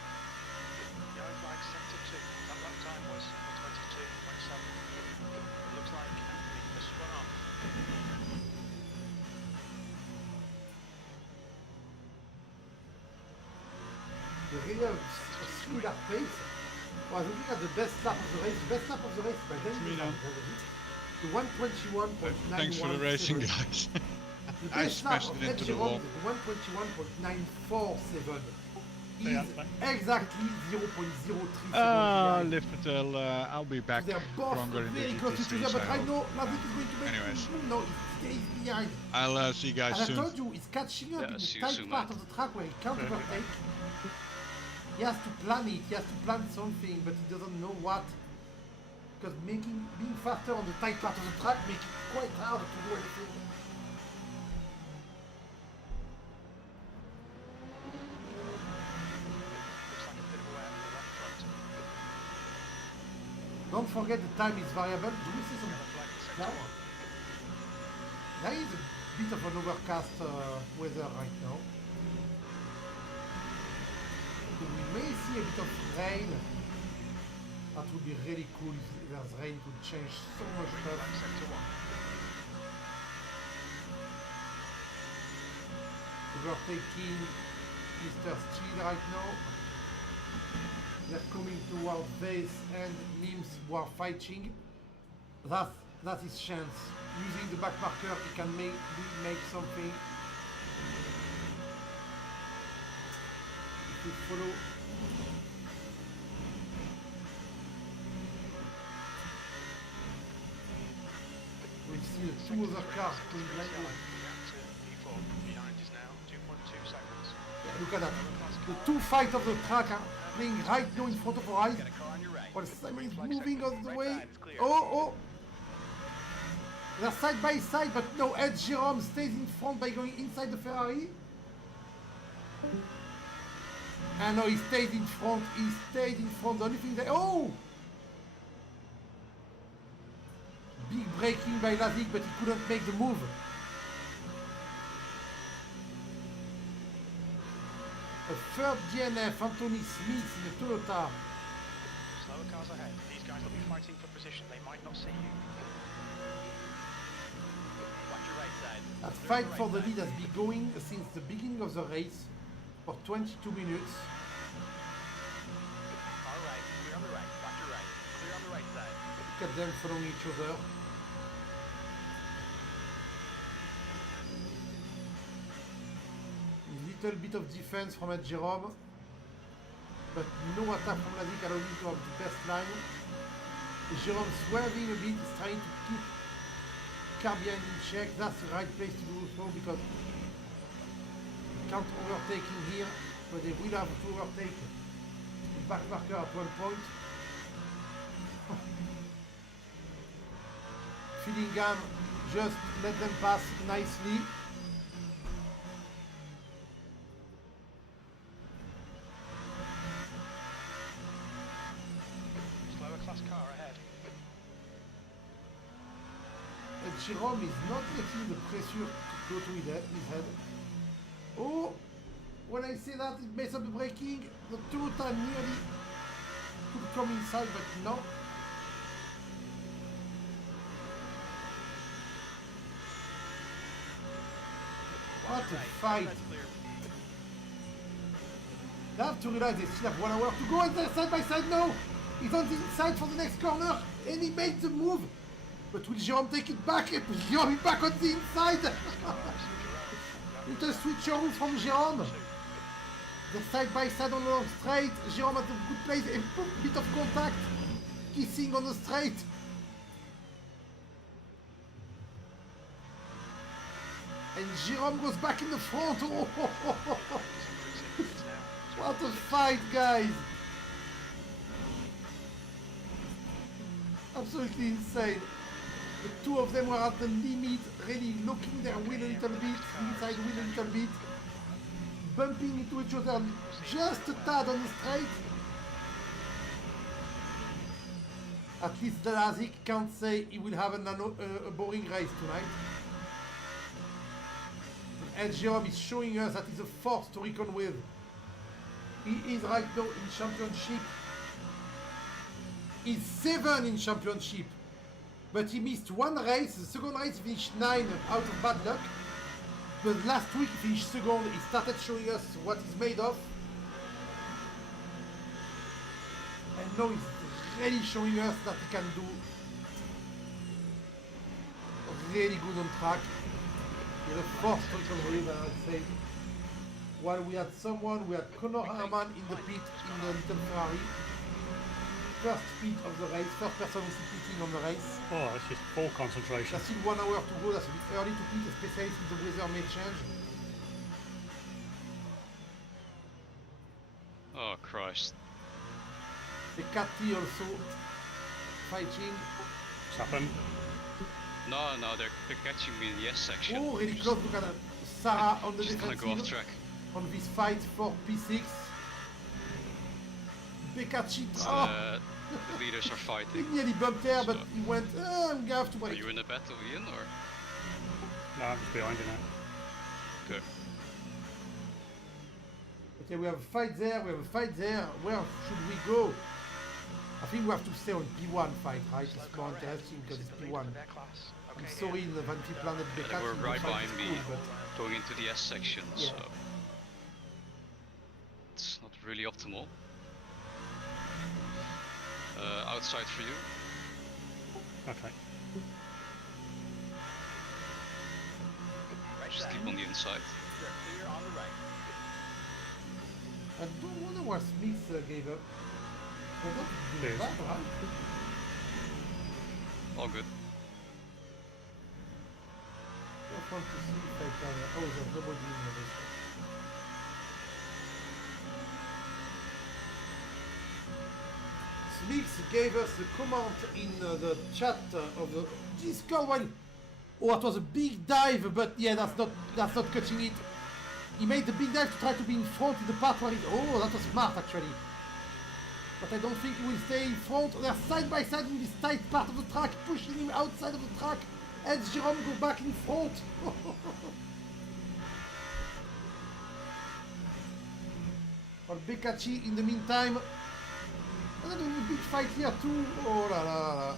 Yellow flag sector 2. That lap time was 22.7. It looks like Anthony has spun off. The real similar pace. Well, looking at the best lap of the race, by then Me now. the 121.917. Thanks for the racing, guys. The I best lap smashed of it into Ed the wall. Giron is the 121.947. Yeah, Is thanks. exactly 0.03 Ah, seconds live until I'll be back behind. They're both stronger in the very close to GT3, each other, but so I know Lazik is going to make Anyways. no, he stays behind. I'll see you guys As I soon. told you, he's catching up Yeah, in the see you tight soon, part mate. of the track where he can't overtake. He has to plan it, he has to plan something, but he doesn't know what. Because being faster on the tight part of the track makes it quite hard to do anything. Looks like a bit of a way out of the left front. Don't forget the time is variable. Do we see some Yellow flag in sector cloud? 1. There is a bit of an overcast weather right now. So we may see a bit of rain. That would be really cool if there's rain. It would change so much Green stuff. flag sector 1. Overtaking Mr. Steele right now. They're coming towards Vase and Mims who are fighting. That's his chance. Using the back marker, he can make something. If we follow. We see the two other cars going like Yellow. that. Gap to P4 behind is now 2.2 seconds. Look at that. The two fights of the track are playing right now in front of our eyes. While Simon is moving out of the way. Oh! They're side by side, but no, Ed Giron stays in front by going inside the Ferrari. And no, he stayed in front. The only thing that... Oh! Big braking by Lazik, but he couldn't make the move. A third DNF, Anthony Smith in the Toyota. Slower cars ahead. These guys will be fighting for position. They might not see you. Watch your right side. That fight for the lead has been going since the beginning of the race for 22 minutes. All right, clear on the right. Watch your right. Clear on the right side. Look at them following each other. A little bit of defense from Ed Jerome, but no attack from Lazik allowing him to have the best line. Jerome swerving a bit, is trying to keep car behind in check. That's the right place to do so because you can't overtake him here, but they will have to overtake the back marker at one point. Fillingham just let them pass nicely. Slower class car ahead. And Jerome is not letting the pressure go to his head. Oh! When I say that, it messes up the braking. The Toyota nearly could come inside, but no. What a fight! They have to realize they still have 1 hour to go and they're side by side now! He's on the inside for the next corner and he made the move! But will Jerome take it back? And Jerome is back on the inside! Little switcher from Jerome! They're side by side on the long straight. Jerome at a good place and boom, bit of contact. Kissing on the straight. And Jerome goes back in the front. Oh, oh, oh, oh. What a fight, guys! Absolutely insane. The two of them were at the limit, really looking their wheel a little bit, inside wheel a little bit, bumping into each other just a tad on the straight. At least Lazik can't say he will have a boring race tonight. And Jerome is showing us that he's a force to reckon with. He is right now in championship. He's 7 in championship. But he missed 1 race. The second race he finished 9 out of bad luck. But last week he finished second. He started showing us what he's made of. And now he's really showing us that he can do really good on track. He's a force to reckon with, I would say. While we had Conor Harman in the pit in the little Ferrari. First pit of the race, first person who's pitting on the race. Oh, that's just full concentration. There's still 1 hour to go, that's a bit early to pit, especially since the weather may change. Oh, Christ. Ducati also fighting. What's happened? No, they're catching me in the S section. Oh, really close, look at Sarah on the Just gonna go off defensive track. on this fight for P6. Becacci, The leaders are he fighting. nearly bumped there, but So- he went, I'm gonna have to Are wait. you in a battle, Ian, or? No, I'm just behind you now. Good. Okay, we have a fight there, Where should we go? I think we have to stay on P1 fight, right? It's more interesting because it's P1. I'm sorry, the Vanti Planet They Becacci. were the right fight behind is me, cool, going into the S section, Yeah. so it's not really optimal. Outside for you. Okay. Just keep on the inside. I don't wonder what Smith gave up. They're not doing Yes. bad, right? All good. I just want to see if I can. Oh, there's nobody in this. Smith gave us a comment in the chat of the Discord one. Oh, it was a big dive, but yeah, that's not cutting it. He made the big dive to try to be in front in the part where oh, that was smart actually. But I don't think he will stay in front. They're side by side in this tight part of the track, pushing him outside of the track. And Jerome go back in front. Becacci in the meantime. And then a big fight here too. Oh la la la.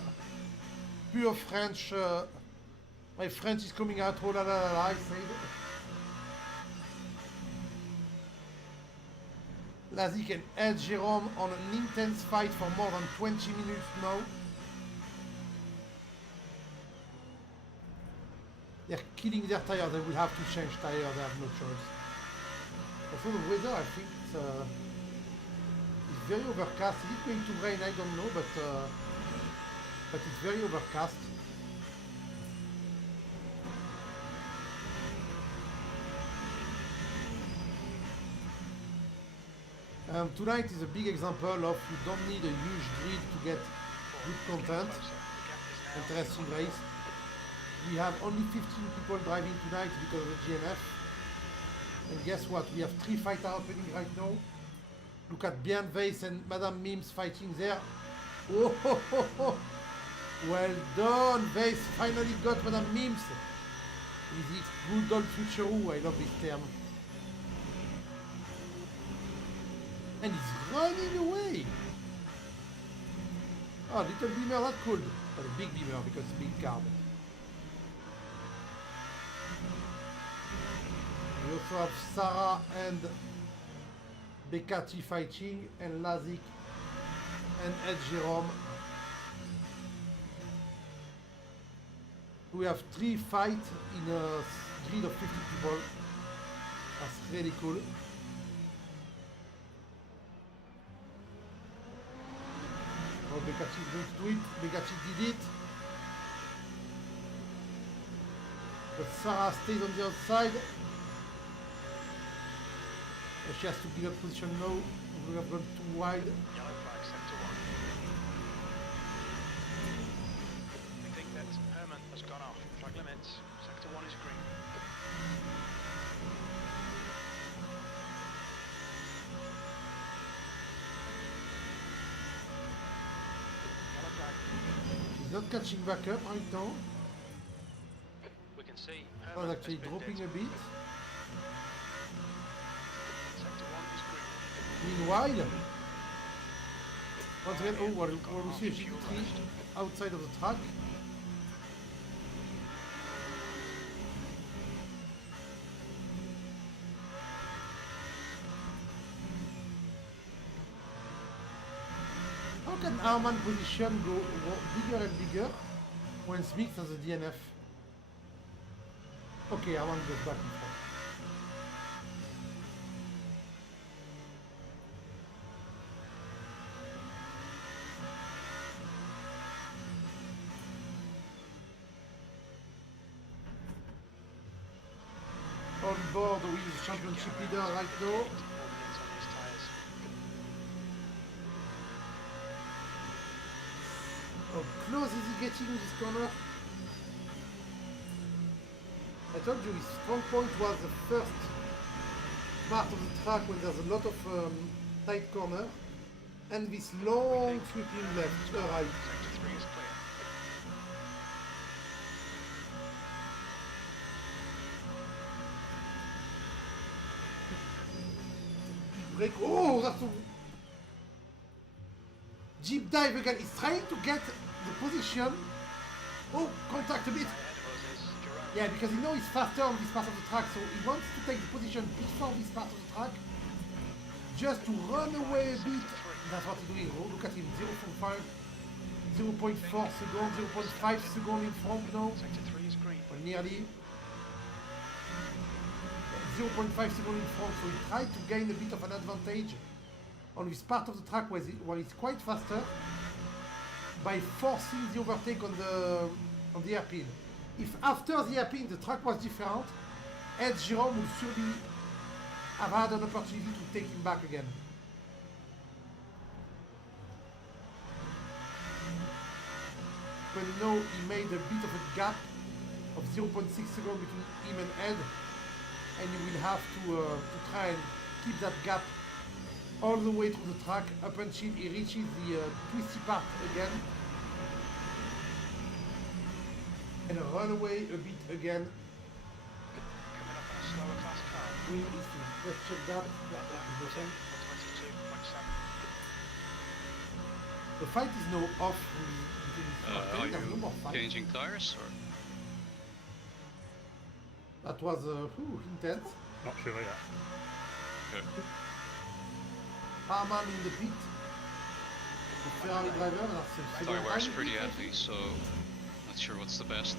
Pure French. My French is coming out. Oh la la la, I said. Lazik and Ed Jerome on an intense fight for more than 20 minutes now. They're killing their tires. They will have to change tires. They have no choice. Also the weather, I think it's very overcast. Is it going to rain? I don't know, but it's very overcast. Tonight is a big example of you don't need a huge grid to get good content. Interesting race. We have only 15 people driving tonight because of the GNF. And guess what? We have 3 fights happening right now. Look at Bian Weiss and Madame Mims fighting there. Oh, ho, ho, ho. Well done, Weiss finally got Madame Mims. With his good old futuroo, I love this term. And he's running away. Oh, little beamer, that's cool. But a big beamer because it's a big car. We also have Sarah and Becati fighting, and Lazik and Ed Jerome. We have 3 fights in a grid of 50 people. That's really cool. Oh, Becati is going to do it. Becati did it. But Sarah stays on the outside. She has to give up position now. We have gone too wide. Yellow flag, sector 1. I think that Herman has gone off. Track limits. Sector 1 is green. Yellow flag. She's not catching back up right now. We can see She's Herman actually has been dropping dead. a bit. Sector 1 is green. Meanwhile, once again, oh, what we see a GT outside of the track. How can Arman position go bigger and bigger when Smith has a DNF? Okay, Arman goes back in front. On board with championship leader right now. 4 minutes on these tyres. How close is he getting in this corner? I told you his strong point was the first part of the track when there's a lot of tight corner and this long sweeping left, right. Sector 3 is clear. Break. Oh, that's a deep dive again. He's trying to get the position. Oh, contact a bit. Ahead of us is Jerome. Yeah, because he knows he's faster on this part of the track, so he wants to take the position before this part of the track, just to run away a bit. That's what he's doing. Oh, look at him, 0.5, 0.4 seconds, 0.5 seconds in front now. Sector 3 is green. Well, nearly. 0.5 seconds in front, so he tried to gain a bit of an advantage on this part of the track where it's quite faster by forcing the overtake on the hairpin. If after the hairpin the track was different, Ed Jerome would surely have had an opportunity to take him back again. But no, he made a bit of a gap of 0.6 seconds between him and Ed, and you will have to try and keep that gap all the way through the track up until he reaches the twisty part again and run away a bit again. Coming up on a slower class car. Let's check that. On 22. The fight is now off. Are There's no more you fight. changing tires or? That was intense. Not sure yet. Okay. Harman in the pit. The Ferrari driver. Tire wear's pretty heavy, so not sure what's the best.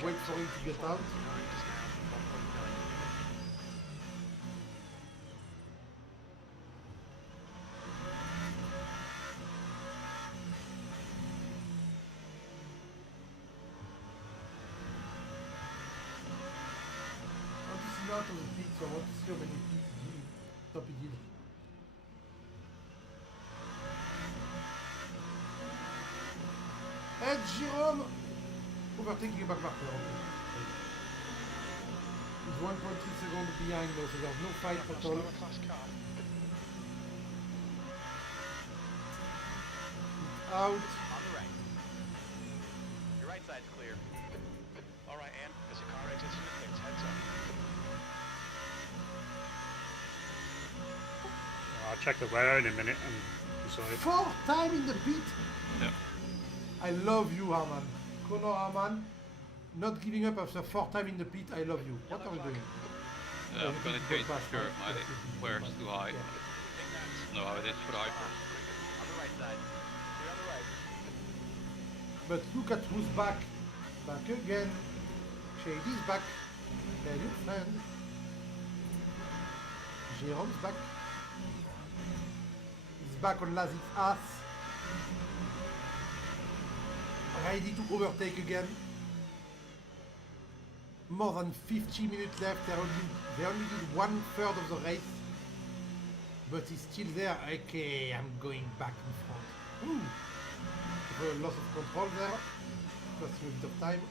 Wait for him to get out. I want to see out of the pit, so I want to see how many pits top he did. Ed Jérôme! Overtaking back marker. He's 1.3 seconds behind though, so there's no fight at all. Out. On the right. Your right side's clear. Alright, Ian, there's a car exiting the pits, heads up. I'll check the wear in a minute and decide. 4th time in the pit! Yep. I love you, Harman. Conor Harman, not giving up after 4th time in the pit, I love you. What are we doing? I'm gonna change the curve, my wear's too high. Know how it is for the Hyper. On the right side. Clear on the right. But look at who's back. Back again. Shady's back. Tell your friend. Jérôme's back. He's back on Lazy's ass. Ready to overtake again. More than 50 minutes left. They only did 1/3 of the race. But he's still there. Okay, I'm going back in front. Ooh. Loss of control there. Just a bit of time.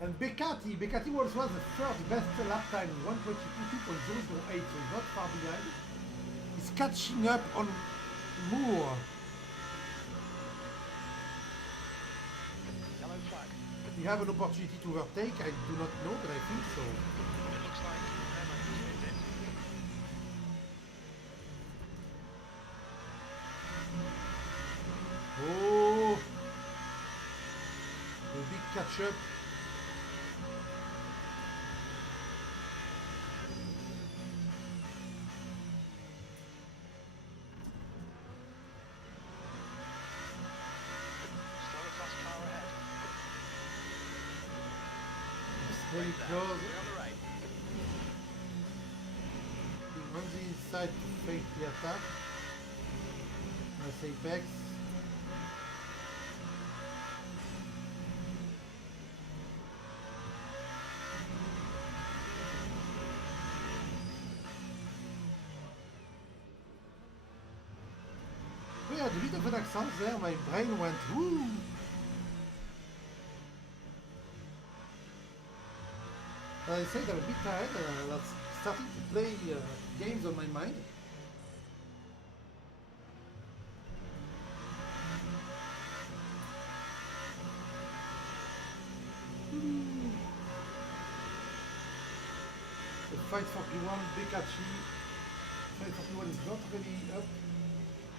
And Beccati was the third best lap time, 1:22.008, so not far behind. He's catching up on Moore. Yellow flag. We have an opportunity to overtake, I do not know, but I think so. It looks like Herman has moved it. Oh! A big catch up. Slow and fast car ahead. It's very close. Clear on the right. On the inside to fake the attack. Nice apex. We had a bit of an accent there, my brain went woo! I said I'm a bit tired, that's starting to play games on my mind. The fight 41, Beccati. Fight 41 is not really up.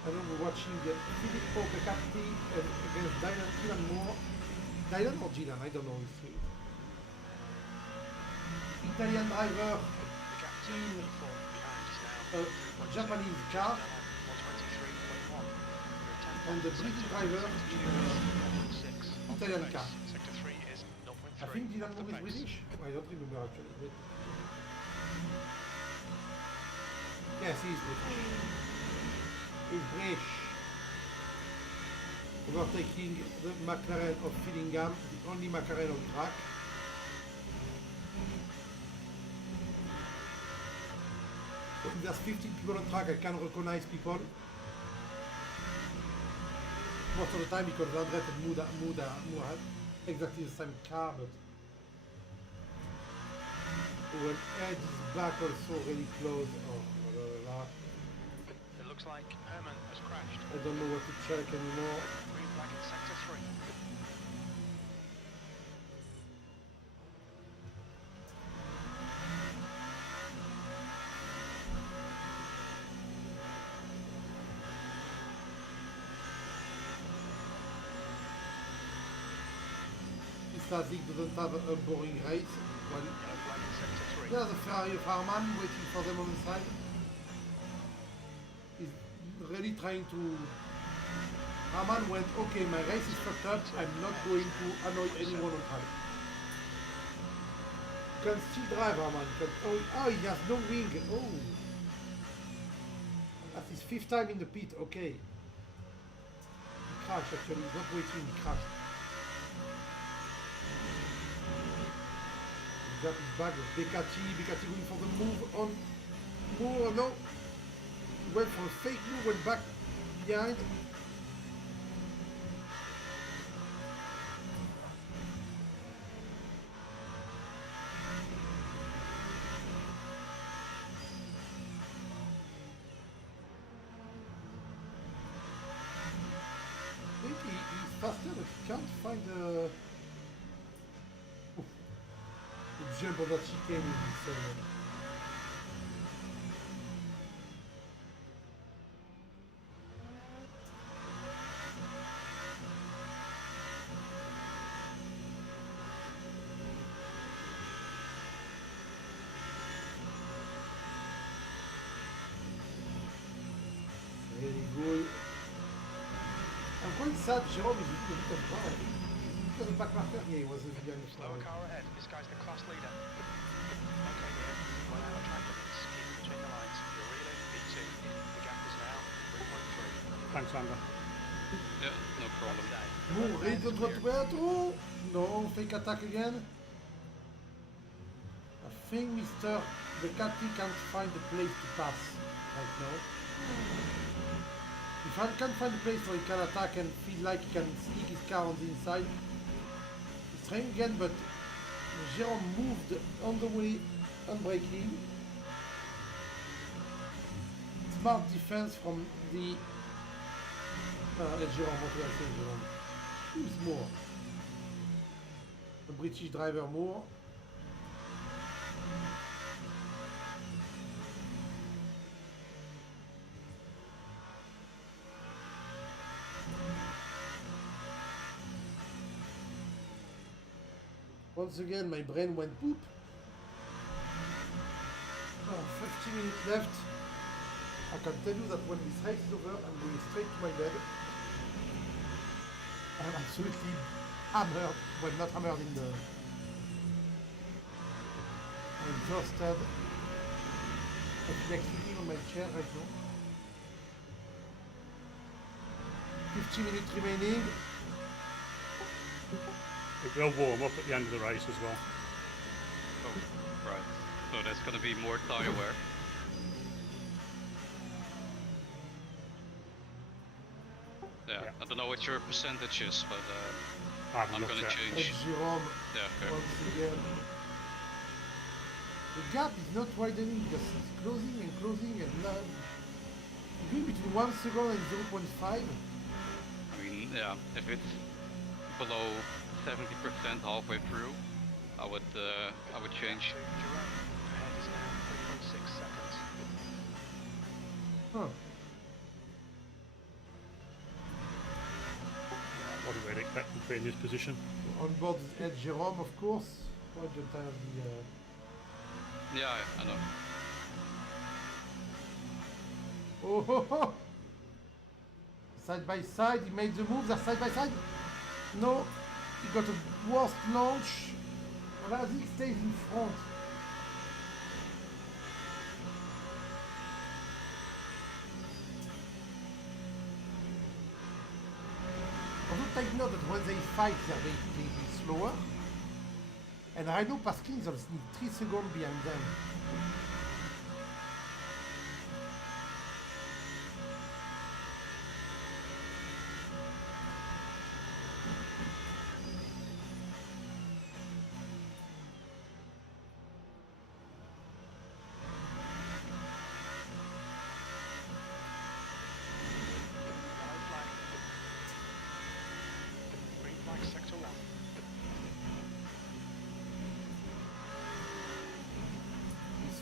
I don't know, watching Filippo Beccati against Dylan Moore. Dylan or Gilan, I don't know if he Italian driver in a Japanese car, and the British driver in an Italian car. Sector 3 is 0.3. I think Dylan Moore is British. I don't remember actually. But yes, he's British. He's British. Overtaking the McLaren of Fillingham, the only McLaren on track. If there's 15 people on track, I can recognize people. Most of the time because Andret and Moore had exactly the same car, but when Ed is back also really close. Oh, blah, blah, blah. Looks like Herman has crashed. I don't know what to check anymore. Green flag in sector 3. Static doesn't have a boring race. Well, Yellow flag in sector 3. there's a Ferrari of Harman waiting for them on the side. He's really trying to... Harman went, okay, my race is fucked up, I'm not going to annoy anyone on track. You can still drive, Harman. Oh, he has no wing. Oh. That's his 5th time in the pit, okay. He crashed actually, he's not waiting, he crashed. Got his back with Becati going for the move on Moore, no. He went for a fake move, went back behind. I think he's faster, but he can't find the jump on that chicane is very good. I'm quite sad Jerome is a bit of fun. He got a back marker. Yeah, he was a video. Slower car ahead. This guy's the class leader. Okay, yeah. Run out of track limits. Keep between the lines. You're reeling. P2. The gap is now 3.3. Thanks, Anger. Yeah, no problem. Moore, ready to what to no, fake attack again. I think Mr. Ducati can't find a place to pass right now. If I can't find a place where he can attack and feel like he can sneak his car on the inside, he's trying again, but Jerome moved on the way, unbraking. Smart defense from the Jerome, what did I say, Jerome? Who's Moore? The British driver Moore. Once again, my brain went poop. Oh, 15 minutes left. I can tell you that when this race is over, I'm going straight to my bed. I'm absolutely hammered. Well, not hammered in the... I'm exhausted. I feel like sleeping on my chair right now. 15 minutes remaining. It will warm up at the end of the race as well. Oh, right. So there's gonna be more tire wear. Yeah, I don't know what your percentage is, but I'm gonna change. Jerome, Yeah, okay. once again. The gap is not widening because it's closing and closing and even between 1 second and 0.5. I mean, yeah, if it's below 70% halfway through, I would change. Jerome, ahead is now 3.6 seconds. Huh. What do we expect to be in this position? On board is Ed Jerome, of course. Why don't I have the... Yeah, I know. Oh ho ho! Side by side, he made the moves, are side by side. No, he got a worst launch. Razik stays in front. Although take note that when they fight, they are going to be slower. And I know Paskin is only 3 seconds behind them.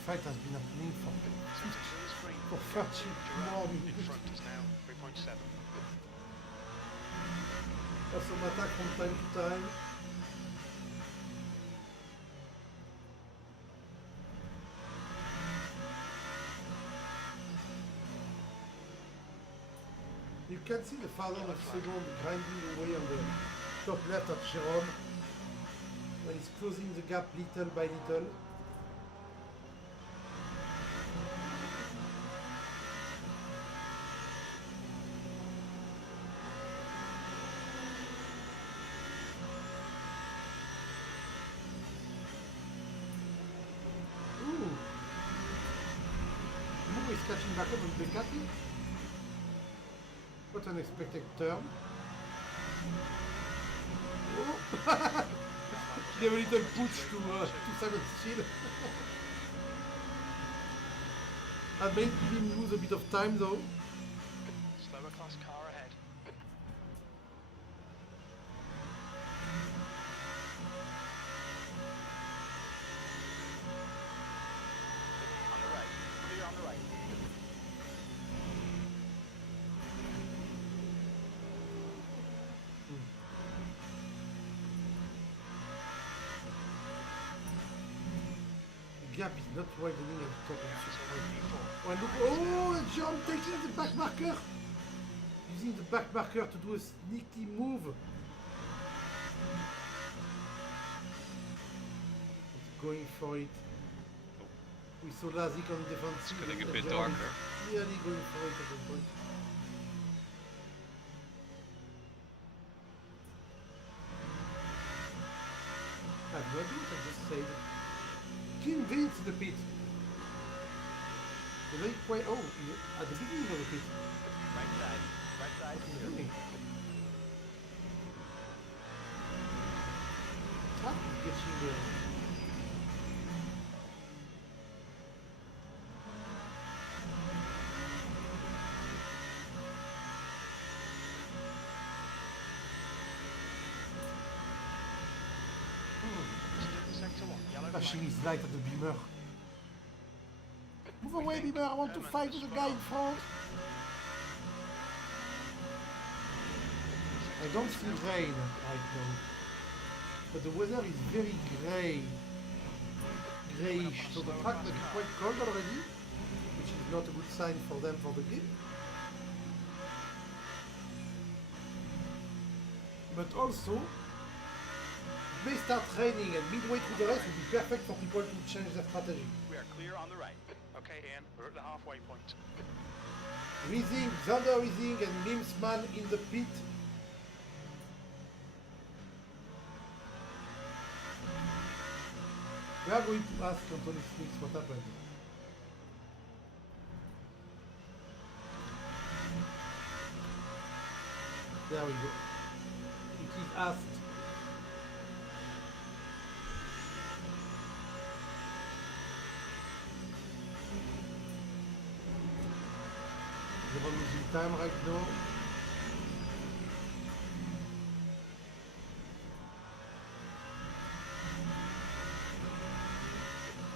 fight has been happening for Sector 2 is green. 30 more In minutes. front is now 3.7. Some attack from time to time. You can see the father of second grinding away on the top left at Jerome when he's closing the gap little by little. Is catching back up with Ducati. What an unexpected turn. Oh. Give a little push to Simon Steele. That made him lose a bit of time though. Slower class car ahead. On the right. Clear on the right. The gap is not widening at the top of the look, oh, John taking the back marker! Using the back marker to do a sneaky move. He's going for it. We saw Lazik on defense. It's getting a bit darker. Clearly going for it at this point. I have no idea what I just said. Kim Vince in the pit. The very quite. Oh, at the beginning of the pit. Right side. Right side. What is he doing? How did he get you there? Sector 1, yellow Flashing flag. his light at the beamer. Move away, beamer! I want to fight with the guy in front. I don't see rain right now, but the weather is very grey, greyish. So the fact that it's quite cold already, which is not a good sign for them for the game. But also, it may start raining and midway through the race would be perfect for people to change their strategy. We are clear on the right. Okay, Ian, we're at the halfway point. Rising, Xander Rising and Mimsman in the pit. We are going to ask Anthony Smith what happened. There we go. It is asked. They're losing time right now.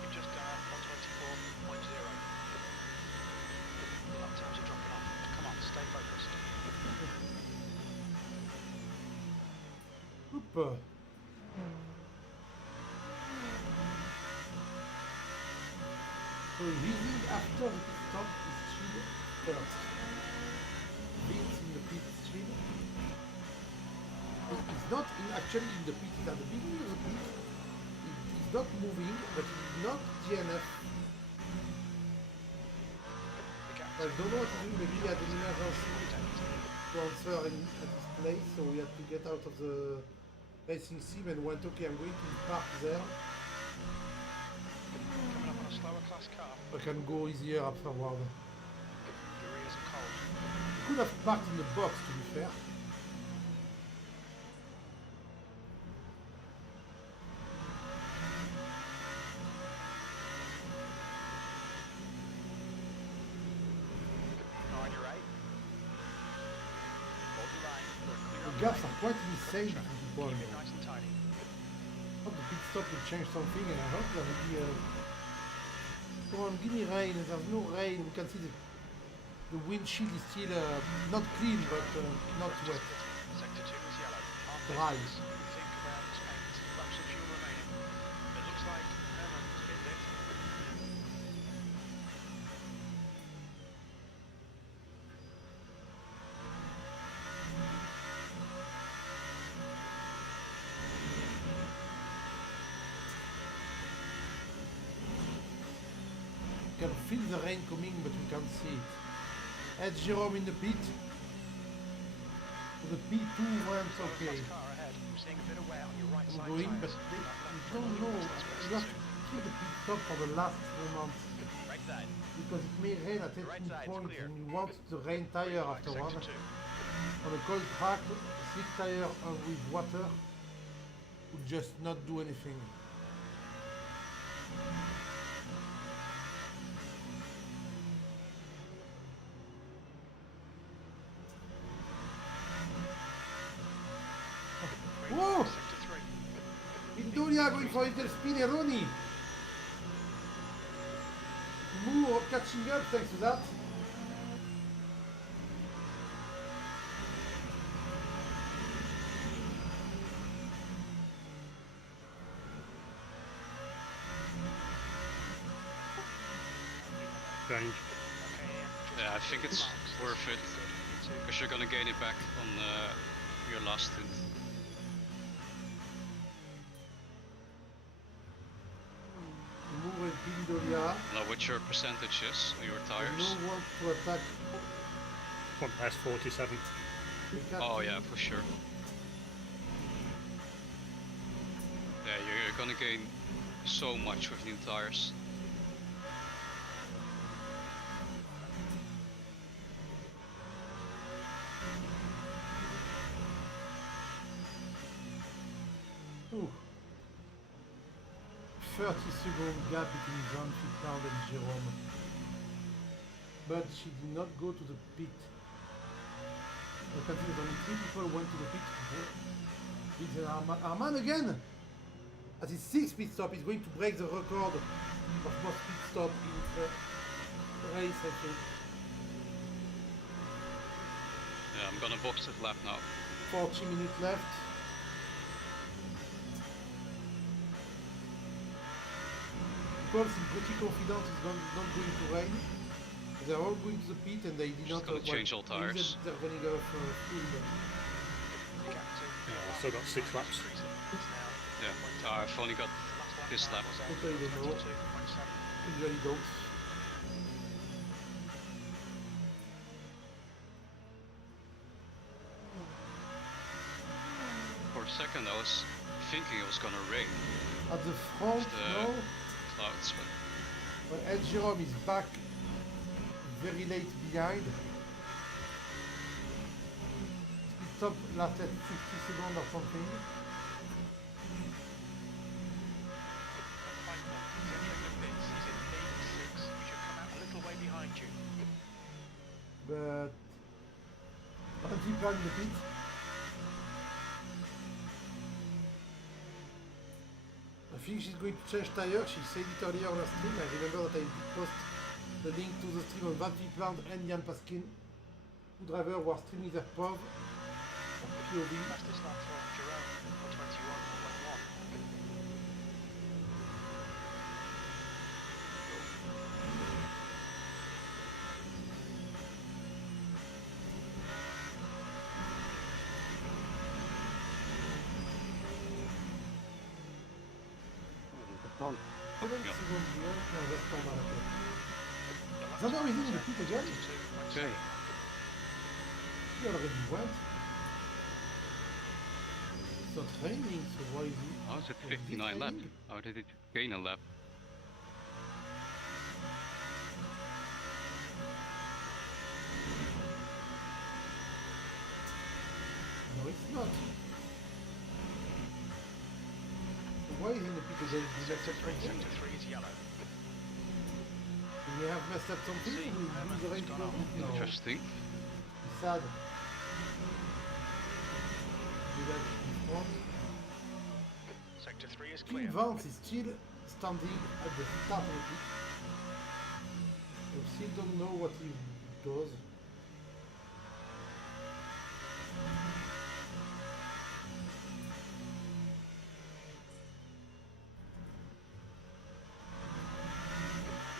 You've just done 124.0. Lap times are dropping off. Come on, stay focused. Oop. So Rising after the pit stop is Street first. Vince in the pit street. He's not actually in the pit, he's at the beginning of the pit. He's not moving, but he's not DNF. I don't know what to do, maybe he had an emergency transfer at this place, so we had to get out of the racing sim and went, okay, I'm going to park there. Coming up on a slower class car. I can go easier afterward. Your ears are cold. I could have parked in the box, to be fair. On your right. Hold the line. We're clear The on the gaps right. are quite insane to the ball. Keep it nice and tidy. I hope the pit stop will change something, and I hope there will be a Come on, give me rain. There's no rain. We can see the windshield is still not clean, but not wet. Sector 2 is yellow. Dry. We think about 8 laps of fuel remaining. It looks like Herman has been lit. We can feel the rain coming, but we can't see it. Ed Jerome in the pit. The P2 went okay. Car ahead. We're seeing a bit of wear on your right I'm side going, but tyres. we don't know. We have to keep the pit stop for the last moment. Right side. Because it may rain at Right any side's point clear. and you want the rain tire afterward. Sector 2. On a cold track, slick tire with water would just not do anything. Whoa! Sector 3. Indolia going for Intel Spinneroni! Moore catching up thanks to that. Change. Yeah, I think it's worth it because you're gonna gain it back on your last stint. Moore and Indolia. Now, with your percentages on your No tires. one to attack. One past 47. They can't- Oh yeah, for sure. Yeah, you're gonna gain so much with new tires. Ooh. 30-second gap between Jean Fittland and Jerome. But she did not go to the pit. I can see that only 3 people went to the pit. It's Arman again! At his 6th pit stop, he's going to break the record of most pit stop in the race, I think. Yeah, I'm gonna box it lap now. 40 minutes left. Paul seems pretty confident it's not going to rain. They're all going to the pit and they did Just not gonna change all tires. They're running out of fuel. But Yeah, I've still got 6 laps. Yeah, I've only got this lap. okay, they don't know. Usually don't. For a second, I was thinking it was gonna rain. At the front, The- no. Clouds, but Well, Ed Jerome is back very late behind. Pit stop lasted 50 seconds or something. But Andy plan the pit. I think she's going to change tire. She said it earlier on her stream. I remember that I did post the link to the stream on Van Plant and Jan Paskin, two drivers who are streaming their POV or POV. Fastest lap for Jerome, 1:21.1. Zander is in the pit again. okay. He already went. It's not raining, so why is he? How is it 59 lap? How did it gain a lap? No, it's not. So why is he in the pit again? Did he mess up something? Sector 3 is yellow. He may have messed up something. See, We lose the rain to go. No. Interesting. It's sad. Do that in front. Sector 3 is Kim clear. Vance is still standing at the start of the pit. don't know what he does.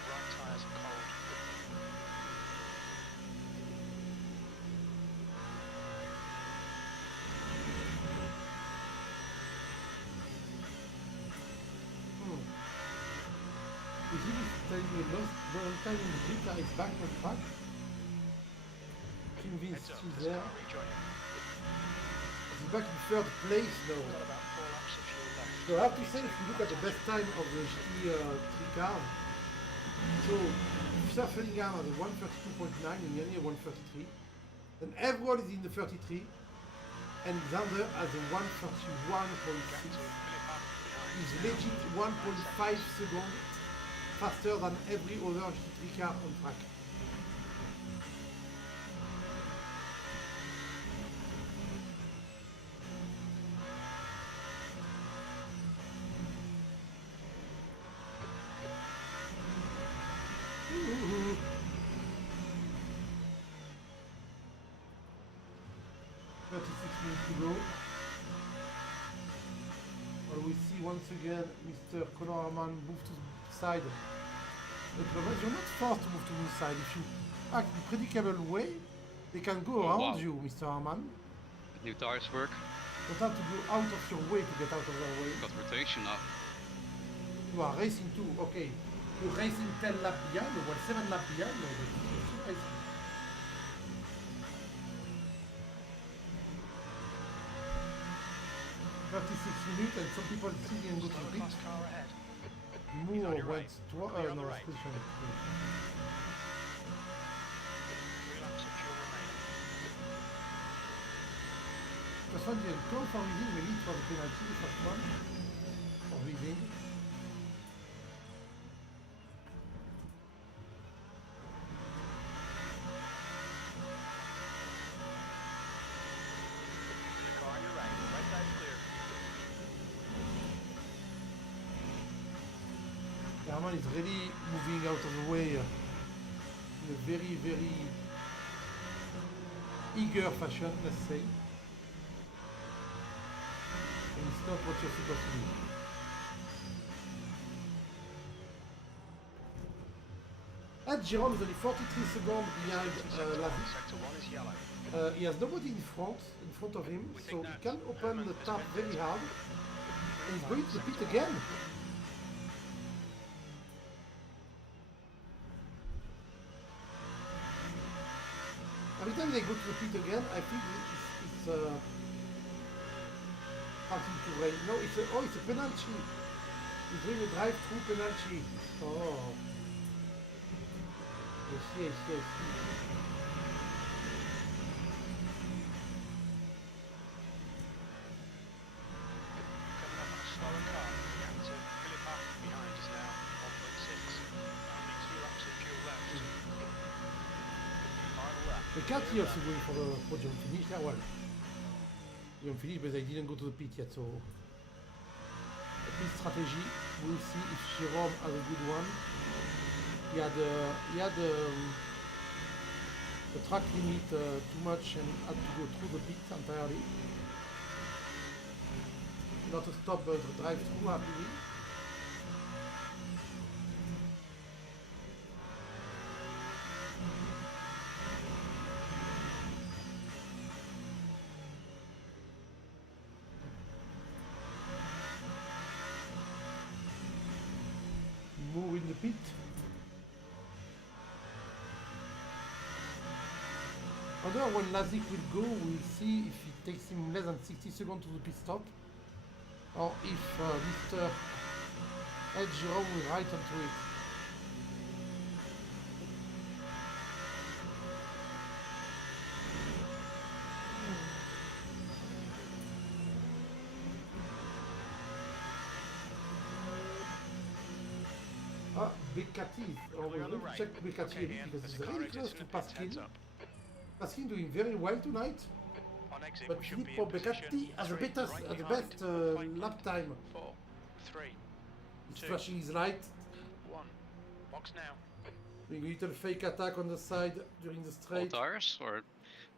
Right tyres are cold. Is he telling me long time in the car is back on track? Convinced Heads up, he's there's a there. car rejoining. He's back in third place now. Got about 4 laps of fuel left. So I have to say, if you look at the best time of the GT3 car, so Fellingham has a 132.9 and Yanni a 133, then everyone is in the 33, and Zander has a 131.6. He's legit 1.5 seconds faster than every other GT3 car on track. Ooh. 36 minutes to go. Well, we see once again Mr. Connorman move to the side. But you're not forced to move to the side. If you act in a predictable way, they can go around you, Mr. Harman. New tires work. You don't have to go out of your way to get out of their way. Got rotation now. You are racing too, okay. You're racing 10 laps behind, or 7 laps behind, no, but you're still racing. Minutes and some people still didn't go to the pit. Class car ahead. Moore went right. no, right. position. 3 laps of fuel remaining. First one didn't come for leading, maybe it was a penalty, the first one. For leading. The car on your right. Right side's clear. Herman is really moving out of the way in a very, very eager fashion, let's say. And it's not what you're supposed to do. Ed Jerome is only 43 seconds behind Lavi. Sector 1 is yellow. He has nobody in front of him, so he can open the tap very hard. And he's going to the pit again. Every time they go to the pit again, I think it's starting to rain. No, it's a penalty. He's doing a drive-through penalty. Oh. I see. Coming up on a slower car. The active Philippa behind is now 1.6. Only 2 laps of fuel left. Final lap. The cat here also going for the podium finish. Yeah, well, podium finish, but they didn't go to the pit yet, so the pit strategy. We'll see if Jerome has a good one. He had the track limit too much and had to go through the pit entirely. Not a stop, but a drive-through happily. More in the pit. Although when Lazik will go, we'll see if it takes him less than 60 seconds to the pit stop, or if Mr. Ed Jerome will right onto it. Big Cathy, or we're going to check Big Cathy because it's really close to Paskin. Paskin doing very well tonight, but Filippo Beccati has the best lap time. 4, 3, He's flashing his light. 1. Box now. Doing a little fake attack on the side during the All straight. tires or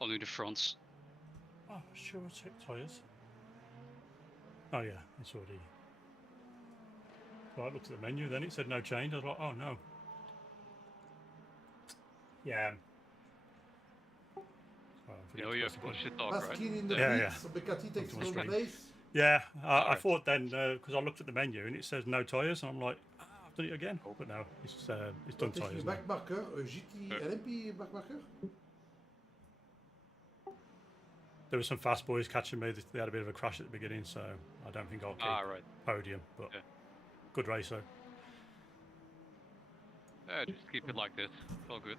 only the fronts? Oh, sure, check tyres. Oh yeah, it's already. So I looked at the menu, then it said no change. I was like, oh no. Yeah. You know you have bullshit talk, right? Maskin in the Yeah, pits, so Beccati takes Something no strange. place. Yeah, I Alright. thought then because I looked at the menu and it says no tyres, and I'm like, I've done it again. But no, it's done Taking tyres a now. back marker, a GT LMP back marker. There were some fast boys catching me. They had a bit of a crash at the beginning, so I don't think I'll keep Right. podium. But Yeah. good race though. Yeah, just keep it like this. It's all good.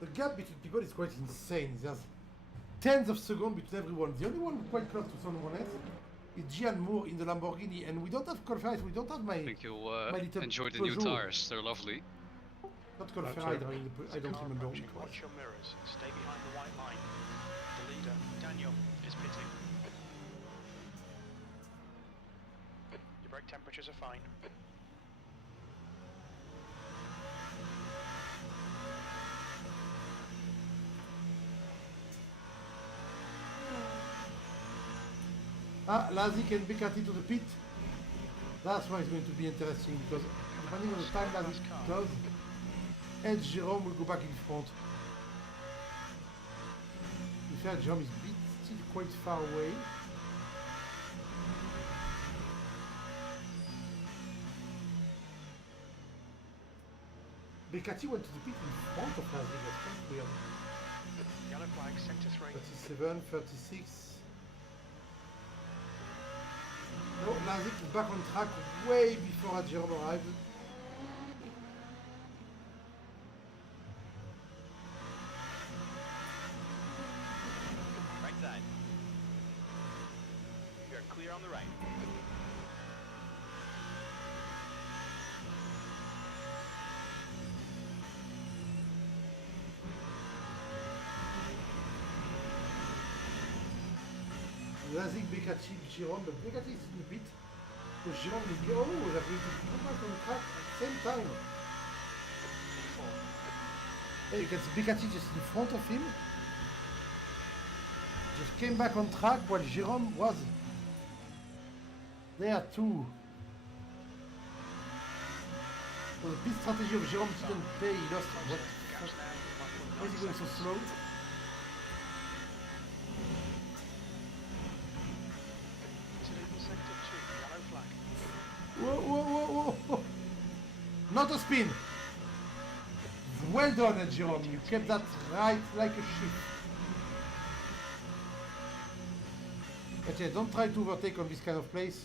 The gap between people is quite insane. There's tens of seconds between everyone. The only one quite close to someone else is Gian Moore in the Lamborghini, and we don't have Colferite, we don't have my I think you'll my little enjoy the Peugeot. new tires. They're lovely. Not Colferite, I don't remember. Approaching, watch your mirrors. Stay behind the white line. The leader, Daniel, is pitting. Your brake temperatures are fine. Lazik and Beccati to the pit. That's why it's going to be interesting, because depending on the time Lazik does, Edge Jerome will go back in front. To be fair, Jerome is still quite far away. Beccati went to the pit in front of Lazik, that's kind of weird. Yellow flag, sector 3. 37, 36. No, Lazik is back on track way before Jerome arrived. Right side. You're clear on the right. Lazik, Beccati, Jerome, but Beccati is in the pit. So Jerome will be, oh, they're going to come back on track at the same time. Hey, you can see Beccati just in front of him. Just came back on track while Jerome was there too. So the pit strategy of Jerome didn't pay, he lost what? Why is he going so slow? Whoa, whoa, whoa, whoa! Not a spin! Well done, Jerome. You kept that right like a ship. But yeah, don't try to overtake on this kind of place.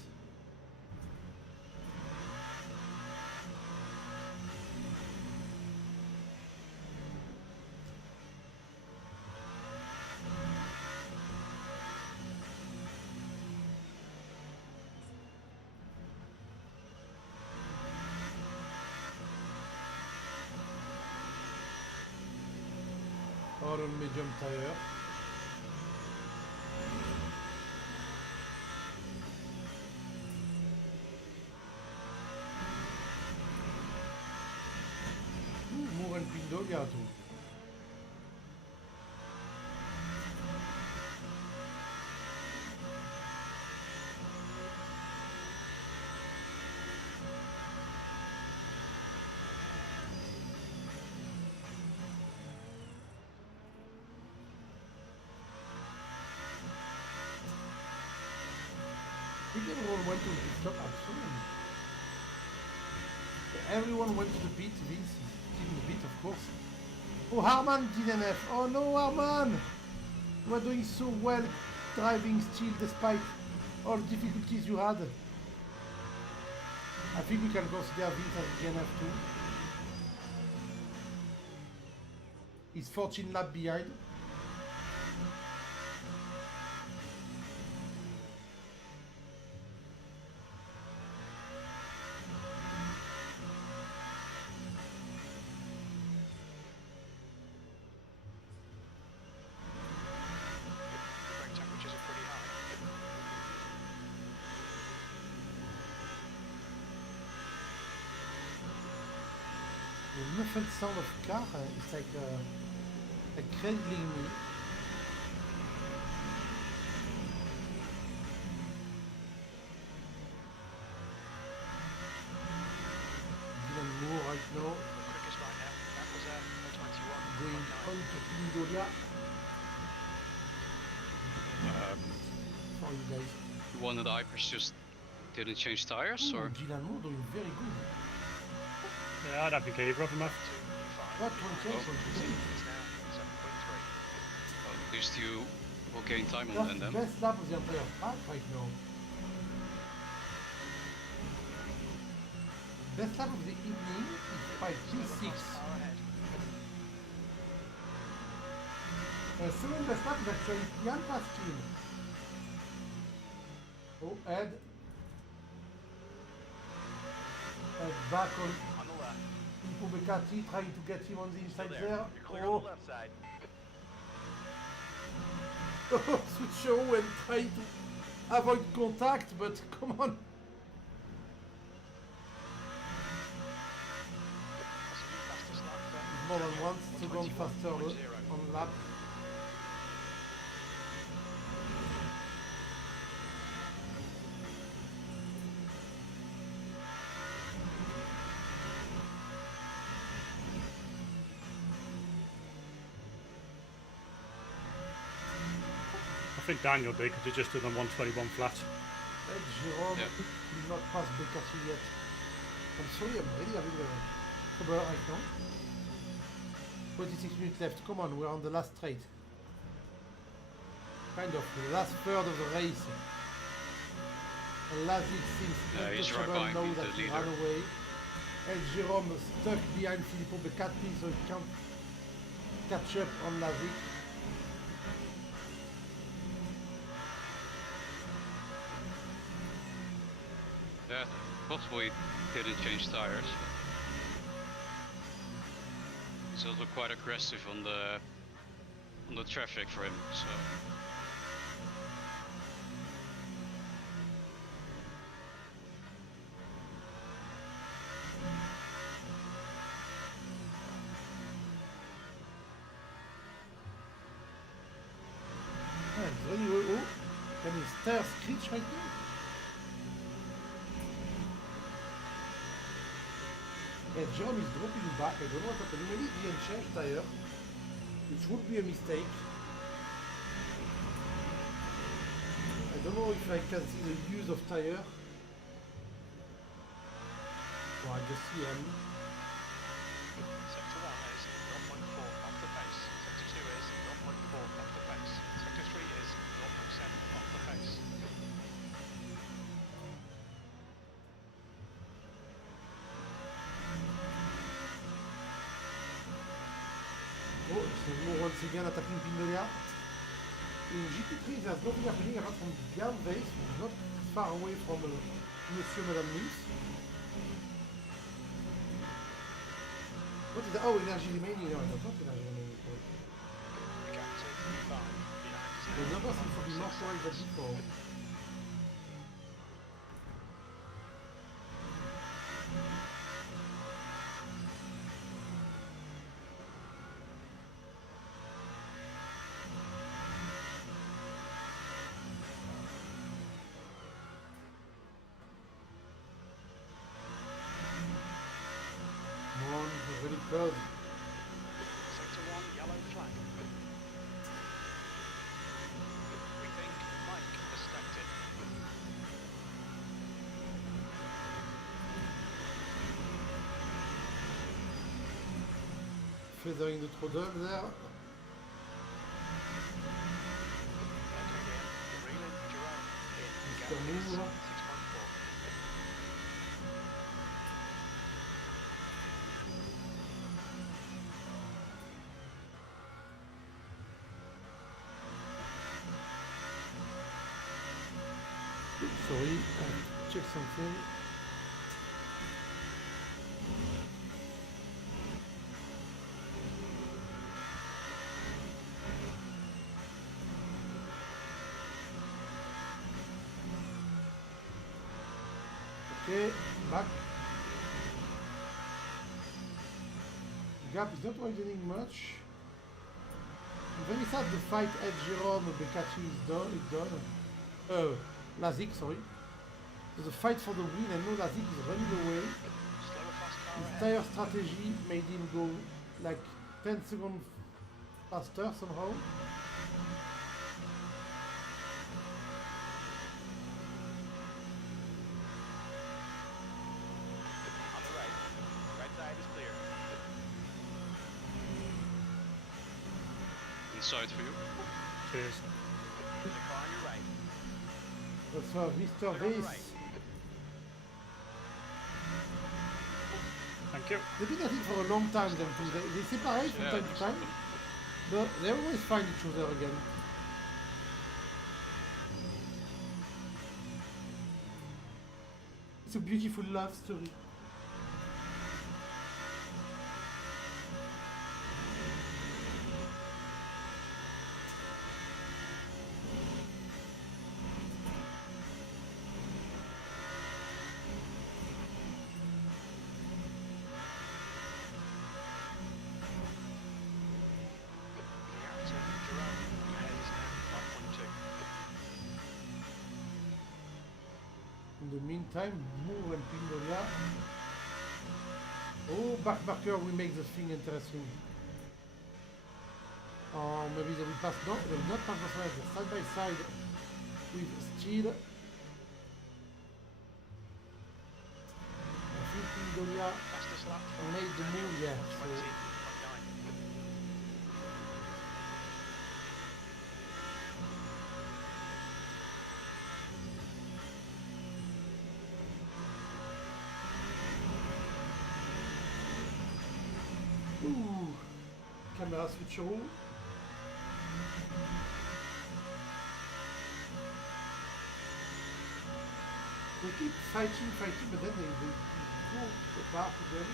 All on medium tire. Moore and Pindo bientôt. I think everyone went to the stop absolutely. Everyone went to the pit, Vince is still in the pit, of course. Oh, Harman DNF. Oh no, Harman! You are doing so well driving still despite all the difficulties you had. I think we can consider Vince as DNF too. He's 14 laps behind. The muffled sound of car is like cradling me. LMU right now. The quickest right now. That was a 21. Going on to Indolia. For you guys. One of the Hypers just didn't change tires, or? LMU doing very good. Yeah, I don't think either of them have. What one change? It's now 7.3. Well, at least you will gain time on That's the them. best lap of the entire track right now. Best lap of the evening is by P6. Second best lap is actually Jan Paskin. Oh, Ed. Ed back on On the left. Filippo Beccati, trying to get him on the inside Still there. there. You're clear on the left side. Oh, switch show and trying to avoid contact, but come on. More than once to go faster on lap. I think Daniel did because he just did on 121 flat. Jerome did not pass Beccati yet. I'm sorry, I'm really having a trouble right now. 26 minutes left. Come on, we're on the last straight. Kind of the last third of the race. And Lazic seems untouchable now that he ran away. And Jerome stuck behind Filippo Beccati, so he can't catch up on Lazic. Yeah, possible he didn't change tires. He's also quite aggressive on the traffic for him, so. Yeah, it's really low. Can his tires screech right now? Yeah, Jerome is dropping back. I don't know what's happening. Maybe he didn't change tire, which would be a mistake. I don't know if I can see the use of tire. Oh, I just see him. Sector 1 is 0.4 off the pace. Sector 2 is 0.4 off the pace. Sector 3 is 0.7 off the pace. Oh, it's once again attacking Pindolia. In GT3, there's nothing happening apart from Jan Weiss, who's not far away from Monsieur Madame Nice. What is that? Oh, energy remaining. No, that's not energy remaining. The gap to 5 behind is The number seems to be more correct than before. Come on, we're really close. Sector 1, yellow flag. We think Mike has stacked it. Feathering the throttle there. Okay, Ian. Reeling Jerome in. Mr. Gap is Moore. 6.4. Sorry, I check something. Okay, back. gap is not widening much. And very sad the fight at Jérôme Beccacci is done. Lazik, sorry. So the fight for the win, and no, Lazik is running away. His tire strategy made him go like 10 seconds faster somehow. On the right. Right side is clear. Inside for you. Cheers. The car on your right. That's Mr. Vase. Thank you. They've been at it for a long time, them two. They separate from time to time, but they always find each other again. It's a beautiful love story. In the meantime, Moore and Pindola. Oh, backmarker will make the thing interesting. Or maybe they will pass. No, they will not pass the side. Side by side with Steele. I think Pindola made the move, yeah. So. Ooh, camera switcheroo. They keep fighting, but then they go apart again.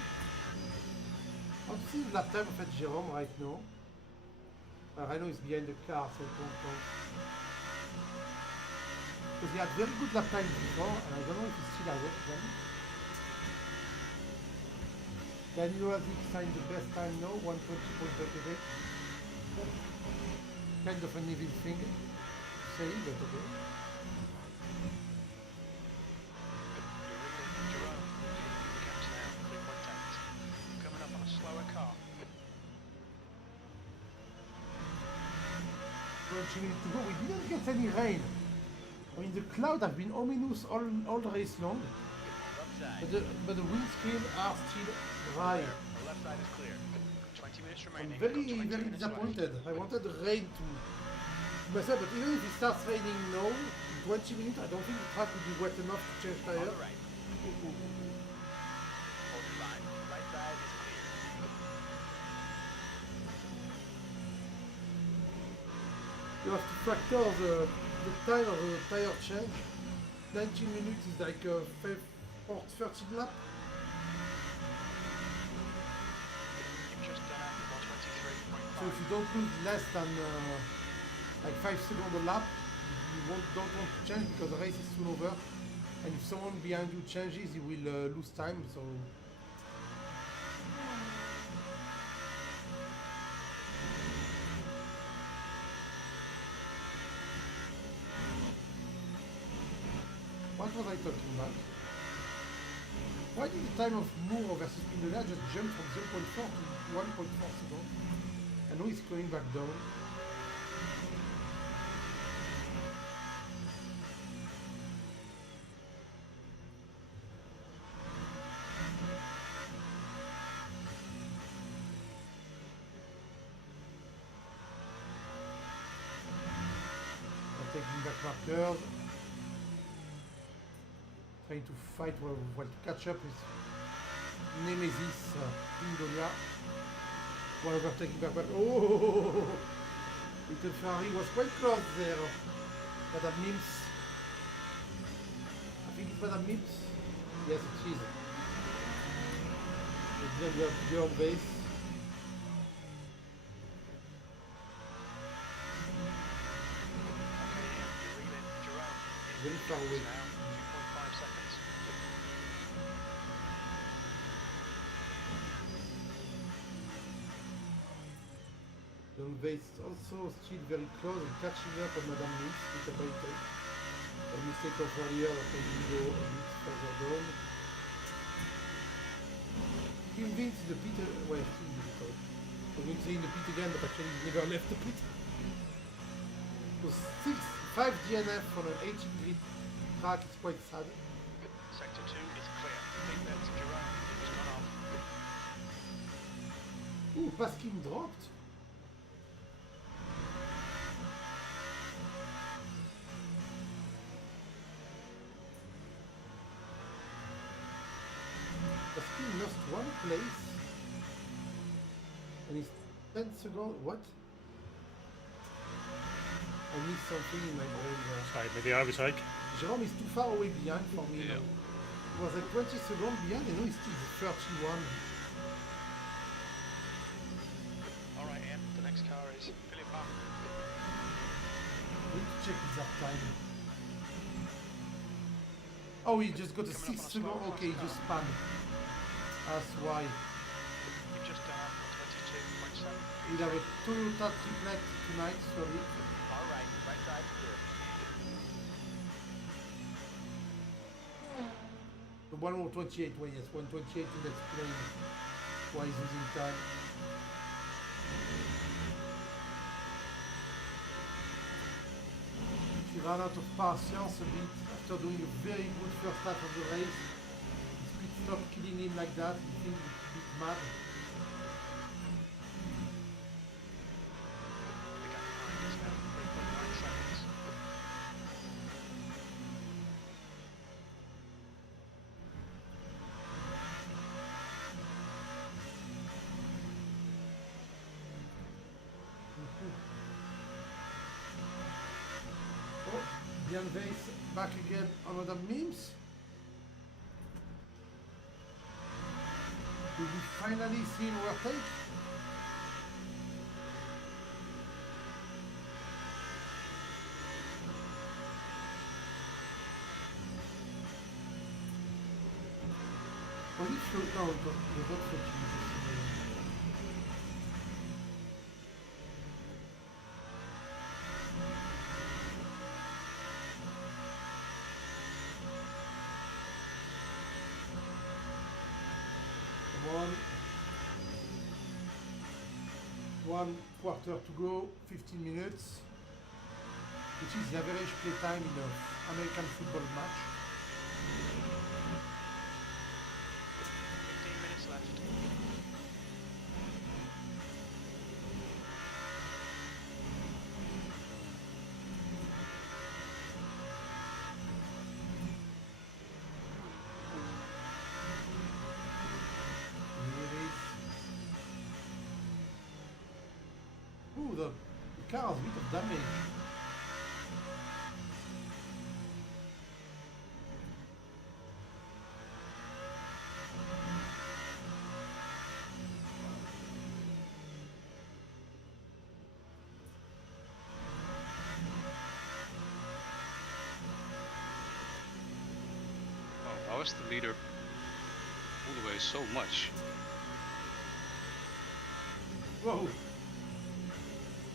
I want to see the lap time of Jérôme right now. Rhino is behind the car, so it won't count. Because he had very good lap time before, and I don't know if he still has it then. Daniel Azik signed the best time now, 120.38. Kind of an evil thing to say, but okay. Coming up on a slower car. 20 minutes to go. We didn't get any rain. I mean, the clouds have been ominous all the race long. But the windscreen are still dry. The left side is clear. 20 minutes I'm remaining. very disappointed. I wanted the rain to myself, but even if it starts raining now, in 20 minutes, I don't think the track will be wet enough to change tire. On the right. Hold your line. Right side is clear. You have to factor the time of the tire change. 19 minutes is like 13 lap. You've just done it. 123.5. So if you don't lose less than like 5 seconds a lap, you don't want to change because the race is soon over. And if someone behind you changes, you will lose time. So. What was I talking about? Why did the time of Moore versus Pindola just jump from 0.4 to 1.4 seconds? I know he's going back down. I'm taking back markers. Trying to fight, well, to catch up with Nemesis Pindola. While overtaking back. Oh! Little Ferrari was quite close there. Madame Mims. I think it's Madame Mims. Yes, it is. It's the girl base. Very far away. Now, 2.5 seconds. Then they also still very close and catching up on Madame Nice with a bait. A mistake of earlier that made him go a bit further down. Team Vince is the pit, well, still in the pit. I wouldn't say in the pit again, but actually he never left the pit. So 5 DNF on an 18 grid track is quite sad. Sector 2 is clear. Think that's Jerome. He's gone off. Ooh, Paskin dropped. Paskin lost 1 place. And he's 10 seconds. What? I missed something in my brain there. Sorry, maybe overtake. Jerome is too far away behind for me now. He was like 20 seconds behind and now he's still 31. Alright, Ian, the next car is Philip Bach. I need to check his lap time. Oh, he just got a 6 second. Okay, he just spanned. That's why. You've just done up 22.7. We'll have a Toyota triplet tonight, sorry. Alright, right side clear. The 128, well, yes, 128 to explain why he's losing time. He ran out of patience a bit after doing a very good first half of the race. His pit stop killing him like that, he thinks he's a bit mad. The gap behind is now 3.9 seconds. Oh, Jan Weiss back again on other memes. Will we finally see him overtake? Was it float? No, it was not floating. One quarter to go, 15 minutes, which is the average play time in an American football match. 15 minutes left. Ooh, the car has a bit of damage. Oh, how is the leader all the way so much? Whoa!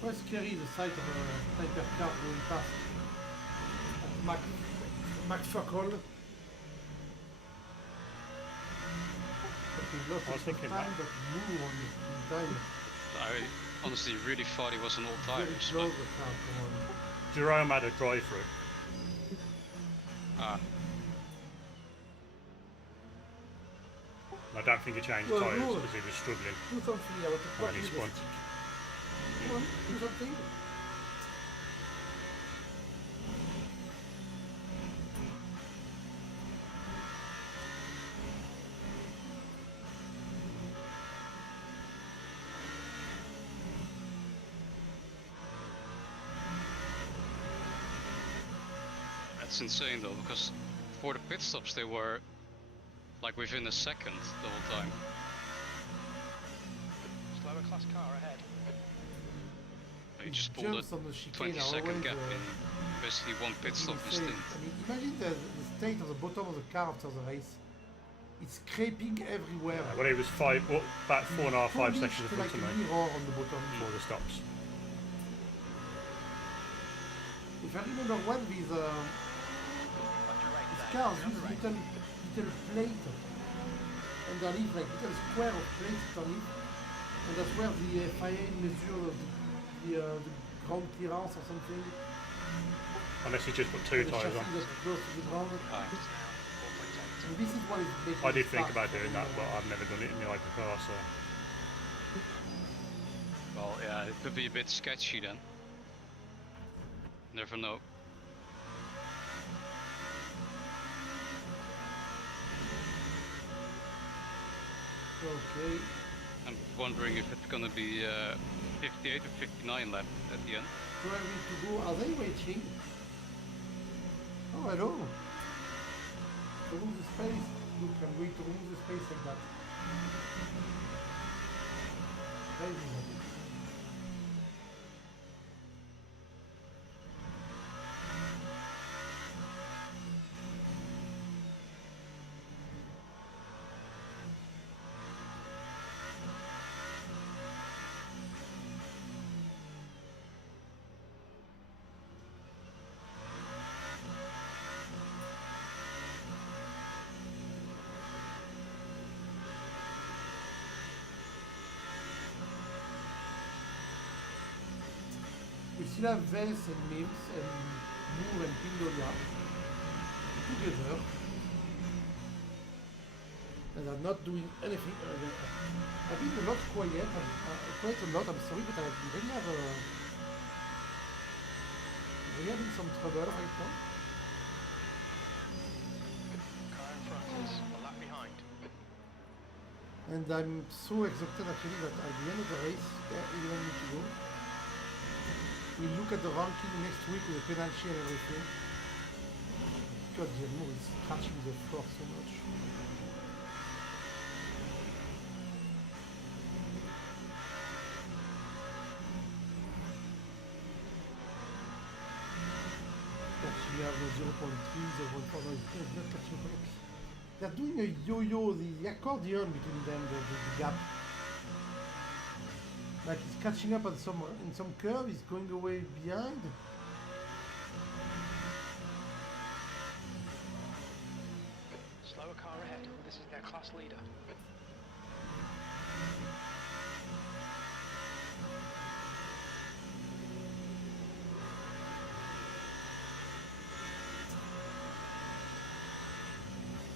Quite scary, the sight of a Hypercar going past at Max Circle. But he lost I was a thinking time, that. but move on in time. I honestly really thought he was an old Very tires, close, but the car, come on. Jerome had a drive-through. I don't think he changed Well, tyres no. because he was struggling. Do something, I want to And put he you spun. Come on, do something. that's insane though, because for the pit stops they were like within a second the whole time. Slower class car ahead. He just These pulled jumps a on the chicane 20-second are always, gap in basically one pit stop insane. instant. I mean, imagine the state of the bottom of the car after the race. It's scraping everywhere. When it was about 4.5, 5 seconds in front like of a me mirror on the bottom. before the stops. If I remember well, these cars use little plate underneath, like little square of plates underneath, and that's where the FIA measure the ground clearance or something. Unless you just put 2 tyres on. Close to the ground. And this is what is making I did think about doing that, but I've never done it in the Hypercar, so... Well, yeah, it could be a bit sketchy then. Never know. Okay. I'm wondering if it's gonna be 58 or 59 left at the end. Where are we to go? Are they waiting? Oh, hello. To remove the space. Look, I'm going to remove the space like that. Crazy. We still have Vels and Mims and Moore and Pindolia together, and are not doing anything. I've been a lot quiet, quite a lot, I'm sorry, but I really have really having some trouble right now. Car in front is a lap behind. And I'm so exhausted actually that at the end of the race, you don't need to go. We look at the ranking next week with the penalty and everything. God, Guillermo is scratching the floor so much. Actually, have the 0.3, 0.4, no, it's not catching up. They're doing a yo-yo, the accordion between them, the gap. Like he's catching up on in some curve, he's going away behind. Slower car ahead. This is their class leader.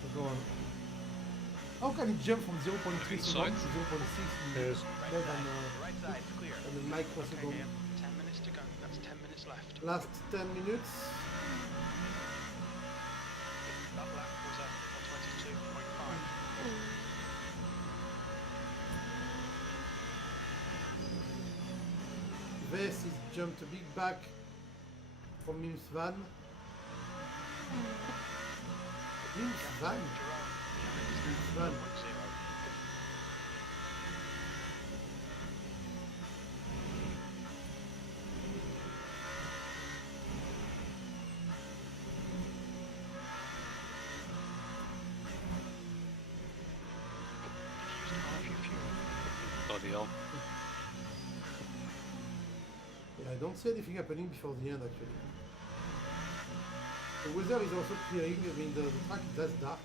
So go on. How can it jump from 0.3 seconds to 0.6 Yes. less than Right side clear. a microsecond? Okay, 10 minutes to go. That's 10 minutes left. Last 10 minutes. That lap was at 122.5. Vess is jumped a big back from Mims Van. Mims Van? Mims Van. Bloody hell. Yeah, I don't see anything happening before the end actually. The weather is also clearing, I mean the track is less dark.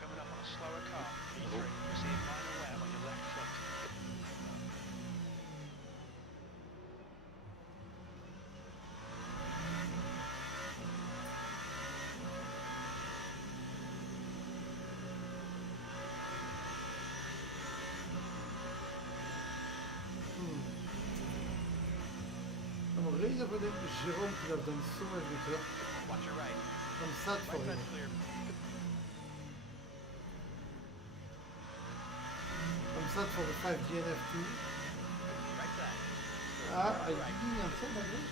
Coming up on a slower car. E3. You're seeing minor wear on your left front. I'm really abonned to Jérôme qui have done so much better. Watch your right. I'm sad for Right him. side's clear. I'm sad for the 5 GNF2. Right side. Ah, I really am sad again.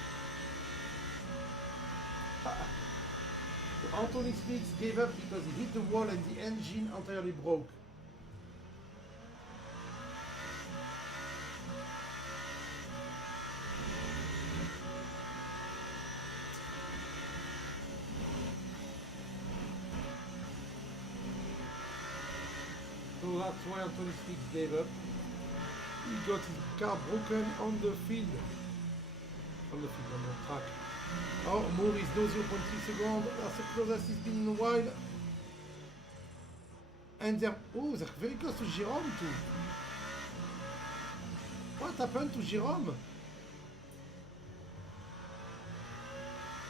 Anthony Speaks gave up because he hit the wall and the engine entirely broke. that's why Anthony Speaks gave up. He got his car broken on the field. On the track. Oh, Maurice knows 0.3 seconds. That's the closest he's been in a while. And they're very close to Jérôme too. What happened to Jérôme?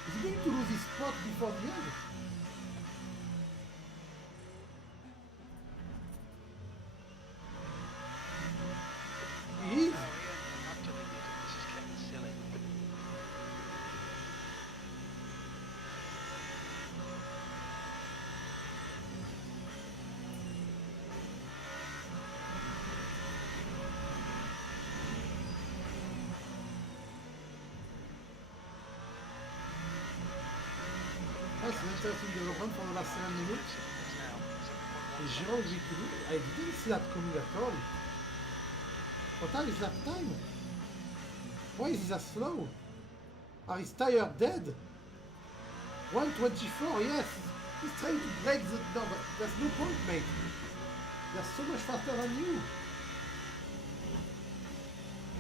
Is he going to lose his spot before the end? He is. That's an interesting development for the last 7 minutes. Jérôme, I didn't see that coming at all. What time is that time? Why is he that slow? Are his tires dead? 124, yes! He's trying to break the... No, but there's no point, mate. They're so much faster than you.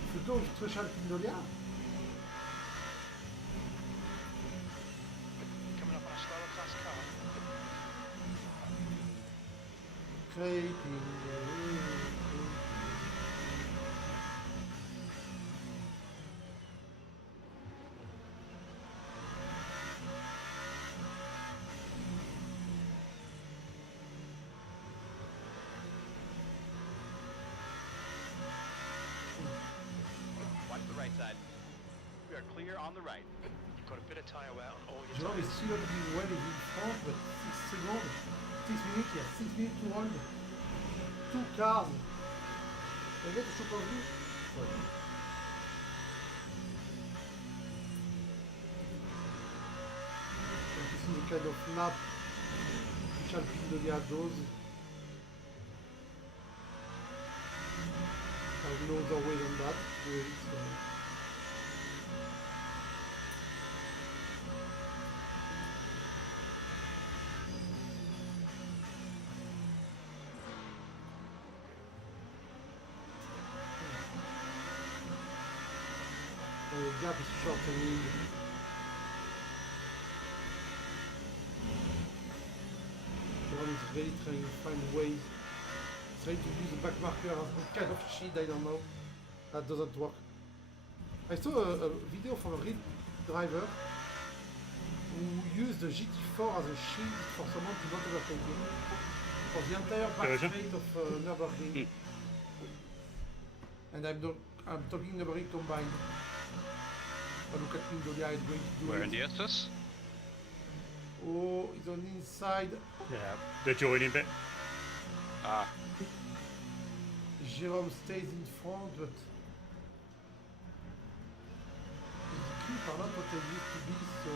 If you go with Trichal Pindolia. Coming up on a slower class car. Creeping. Watch the right side. We are clear on the right. You've got a bit of tyre wear on all your Jérôme is tyres. still not doing well in front, but 6 seconds. 6 minutes, yeah, 6 minutes to hold. 2 cars. Can I get a shot of you? Sorry. This is the kind of lap Michel Pindolia does. I have no other way than that. Really, so. The gap is shortening. Jérôme is really trying to find ways. Trying to use the back marker as a kind of shield, I don't know. That doesn't work. I saw a video from a real driver who used the GT4 as a shield for someone to not overtake him. For the entire back straight of Nürburgring. And I'm talking Nürburgring combined. Look at Pindolia is going to do Where it. in the SS? Oh, he's on the inside. Yeah, the joining bit. Ah, Jérôme stays in front, but his keep are not what they used to be, so...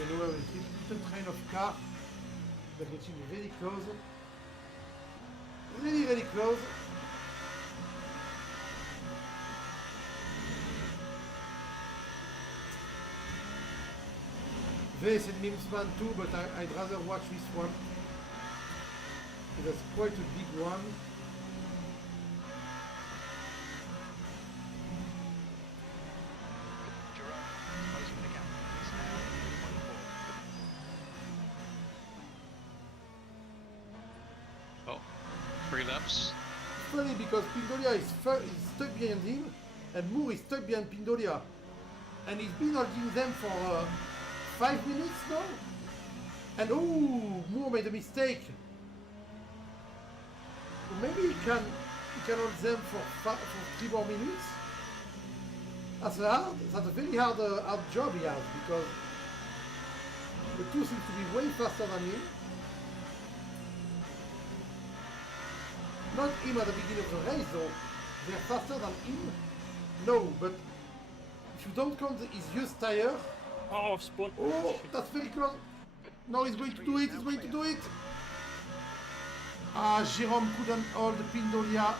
Okay, now we have a little train of car. They're getting very close. Really, really close. This and Mimsman too, but I'd rather watch this one. That's quite a big one. Jerome, closing the gap. It's now 1.4. oh, 3 laps. It's funny because Pindolia is stuck behind him, and Moore is stuck behind Pindolia. And he's been holding them for 5 minutes now. And oh, Moore made a mistake. So maybe he can hold them for 3 more minutes. That's a very hard job he has, because the two seem to be way faster than him. Not him at the beginning of the race though. They're faster than him. No, but if you don't count his used tire. Oh, I've spun. Oh, that's very close. No, he's going to do it. He's going to do it. Ah, Jérôme couldn't hold Pindolia.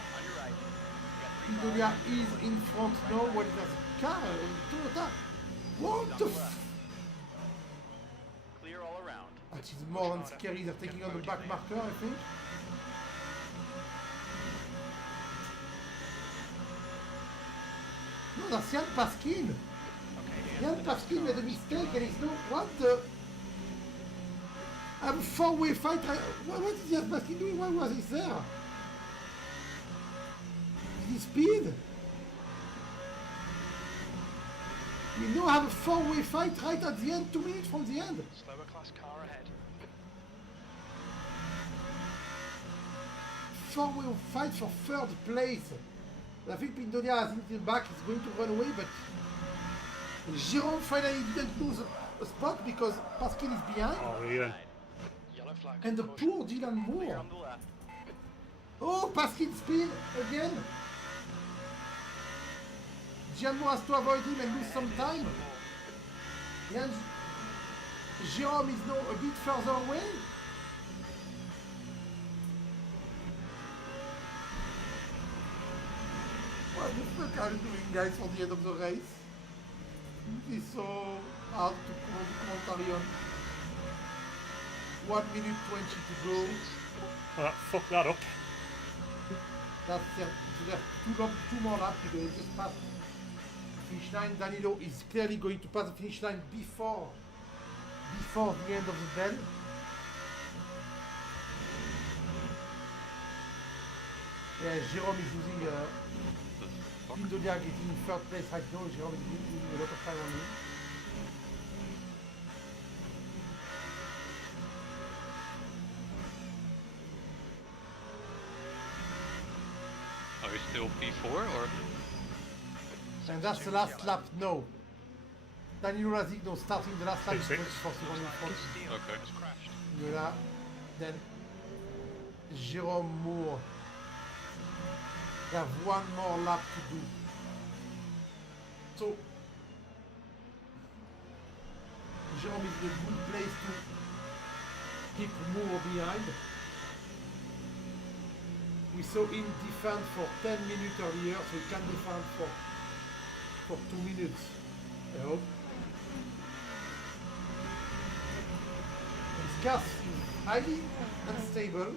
Pindolia is in front now. What is that? Car? Toyota? What the f... Clear all around. That is more than scary. They're taking on the back marker, I think. No, that's Jan Paskin. Jan Paskin made a mistake and he's no... What the... I have a four-way fight. What is Jan Paskin doing? Why was he there? Did he speed? We now have a four-way fight right at the end, 2 minutes from the end. Slower class car ahead. Four-way fight for third place. I think Pindolia has in the back, is going to run away, but Jérôme finally didn't lose a spot because Pascal is behind. Oh, yeah. Yellow flag. And the poor Dylan Clear Moore. on the left. Oh, Pascal spin again. Dylan Moore has to avoid him and lose some time. And Jérôme is now a bit further away. What the fuck are you doing, guys, for the end of the race? It is so hard to commentary on. 1 minute 20 to go. Well, fuck that up. That's two more laps to go. They just passed the finish line. Danilo is clearly going to pass the finish line before the end of the bell. Yeah, Jérôme is using Pindolia getting in third place right now. Jérôme is losing a lot of time on him. Are we still P4 or? And that's the last lap, no. Danilo Razigno starting the last lap is P6. 24 seconds in front. Okay. Has crashed. Voilà. Then Jérôme Moore. They have one more lap to do. So Jérôme is in a good place to keep Moore behind. We saw him defend for 10 minutes earlier, so he can defend for 2 minutes, I hope. His gas is highly unstable.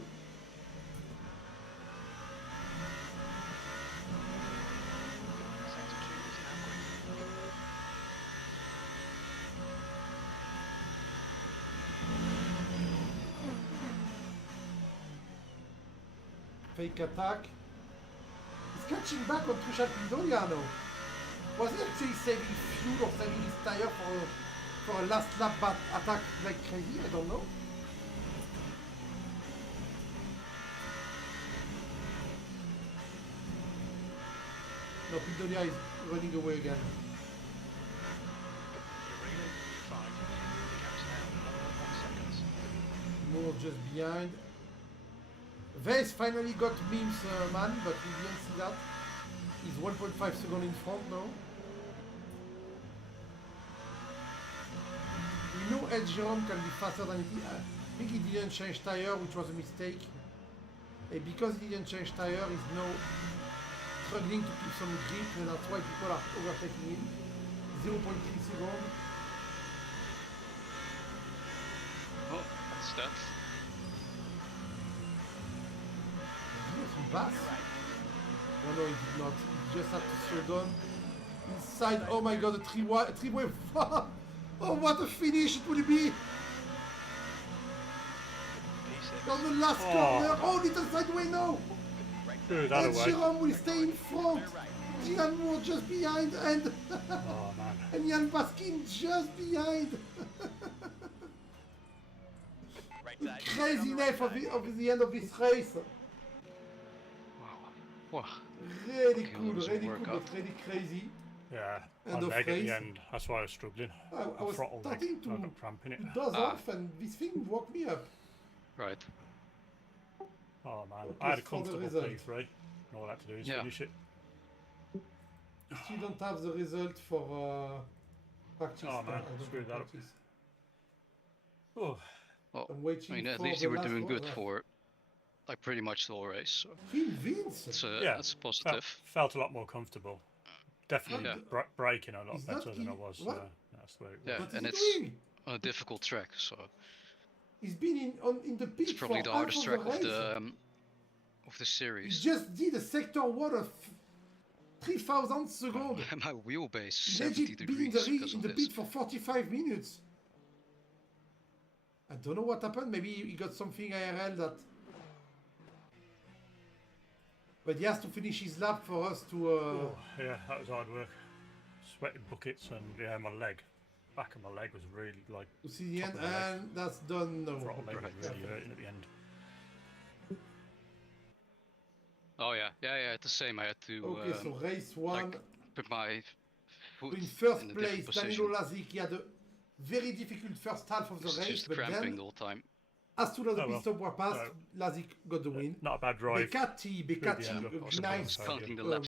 Sector 2 is now green. Fake attack. He's catching back on Trisha Pindolia now. Was he actually saving fuel or saving his tire for a last lap attack like crazy? I don't know. No, Pindolia is running away again. You're really 5. The gap's now 1.1 seconds. Moore just behind. Vase finally got Memes man, but we didn't see that. He's 1.5 seconds in front now. We know Ed Jérôme can be faster than he. I think he didn't change tire, which was a mistake. And because he didn't change tire, he's now struggling to keep some grip, and that's why people are overtaking him. 0.3 seconds. Oh, that's that. Bass? No, he did not. He just had to slow down. Inside, oh my god, a three-way. Oh, what a finish it will be! P6. On the last corner, oh, little sideway now! Threw that And away. Jérôme will stay in front! Dylan Moore just behind, and Oh, man. and Jan Paskin just behind! Right side. Craziness of the end of this race! Wow. Really Okay, cool, losing really cool, workout. but really crazy. Yeah, End on of leg at race. the end. That's why I was struggling. I was Throttle leg. starting to I got cramp in it. doze off, and this thing woke me up. Right. Oh man, Okay, I had a for the comfortable result. P3. And all I had to do is Yeah. finish it. You still don't have the result for practice. Oh man, I don't screwed that up. practice. Oh, Well, I'm waiting I mean, at for least the you were last doing one. good for like pretty much the whole race. So Team Vince. yeah, that's positive. Felt a lot more comfortable. Definitely Yeah. braking a lot Is better that than I he- was. what? That's where it was. Yeah, What is and he it's doing? on a difficult track, so He's been in the pit it's probably for the half hardest of track the race. of the He series. just did a sector 1 of 3,000 seconds. My wheelbase He 70 legit been degrees because in of the this. pit for 45 minutes. I don't know what happened. Maybe he got something IRL that. But he has to finish his lap for us to. Oh, yeah, that was hard work. Sweating buckets and yeah, my leg, back of my leg was really like. To see the end, top of my leg. and that's done now. Throttle leg was Right. really hurting at the end. Oh yeah, it's the same. I had to Okay, so race 1. put my foot In first in a place, different Danilo position. Lazic. He had a very difficult first half of the It's race, just but cramping then, the whole time. as soon as the Oh, well. pit stop were passed, Lazic got the win. Not a bad drive. Becatti, Through the end, a I suppose, nice so, Counting the uh, laps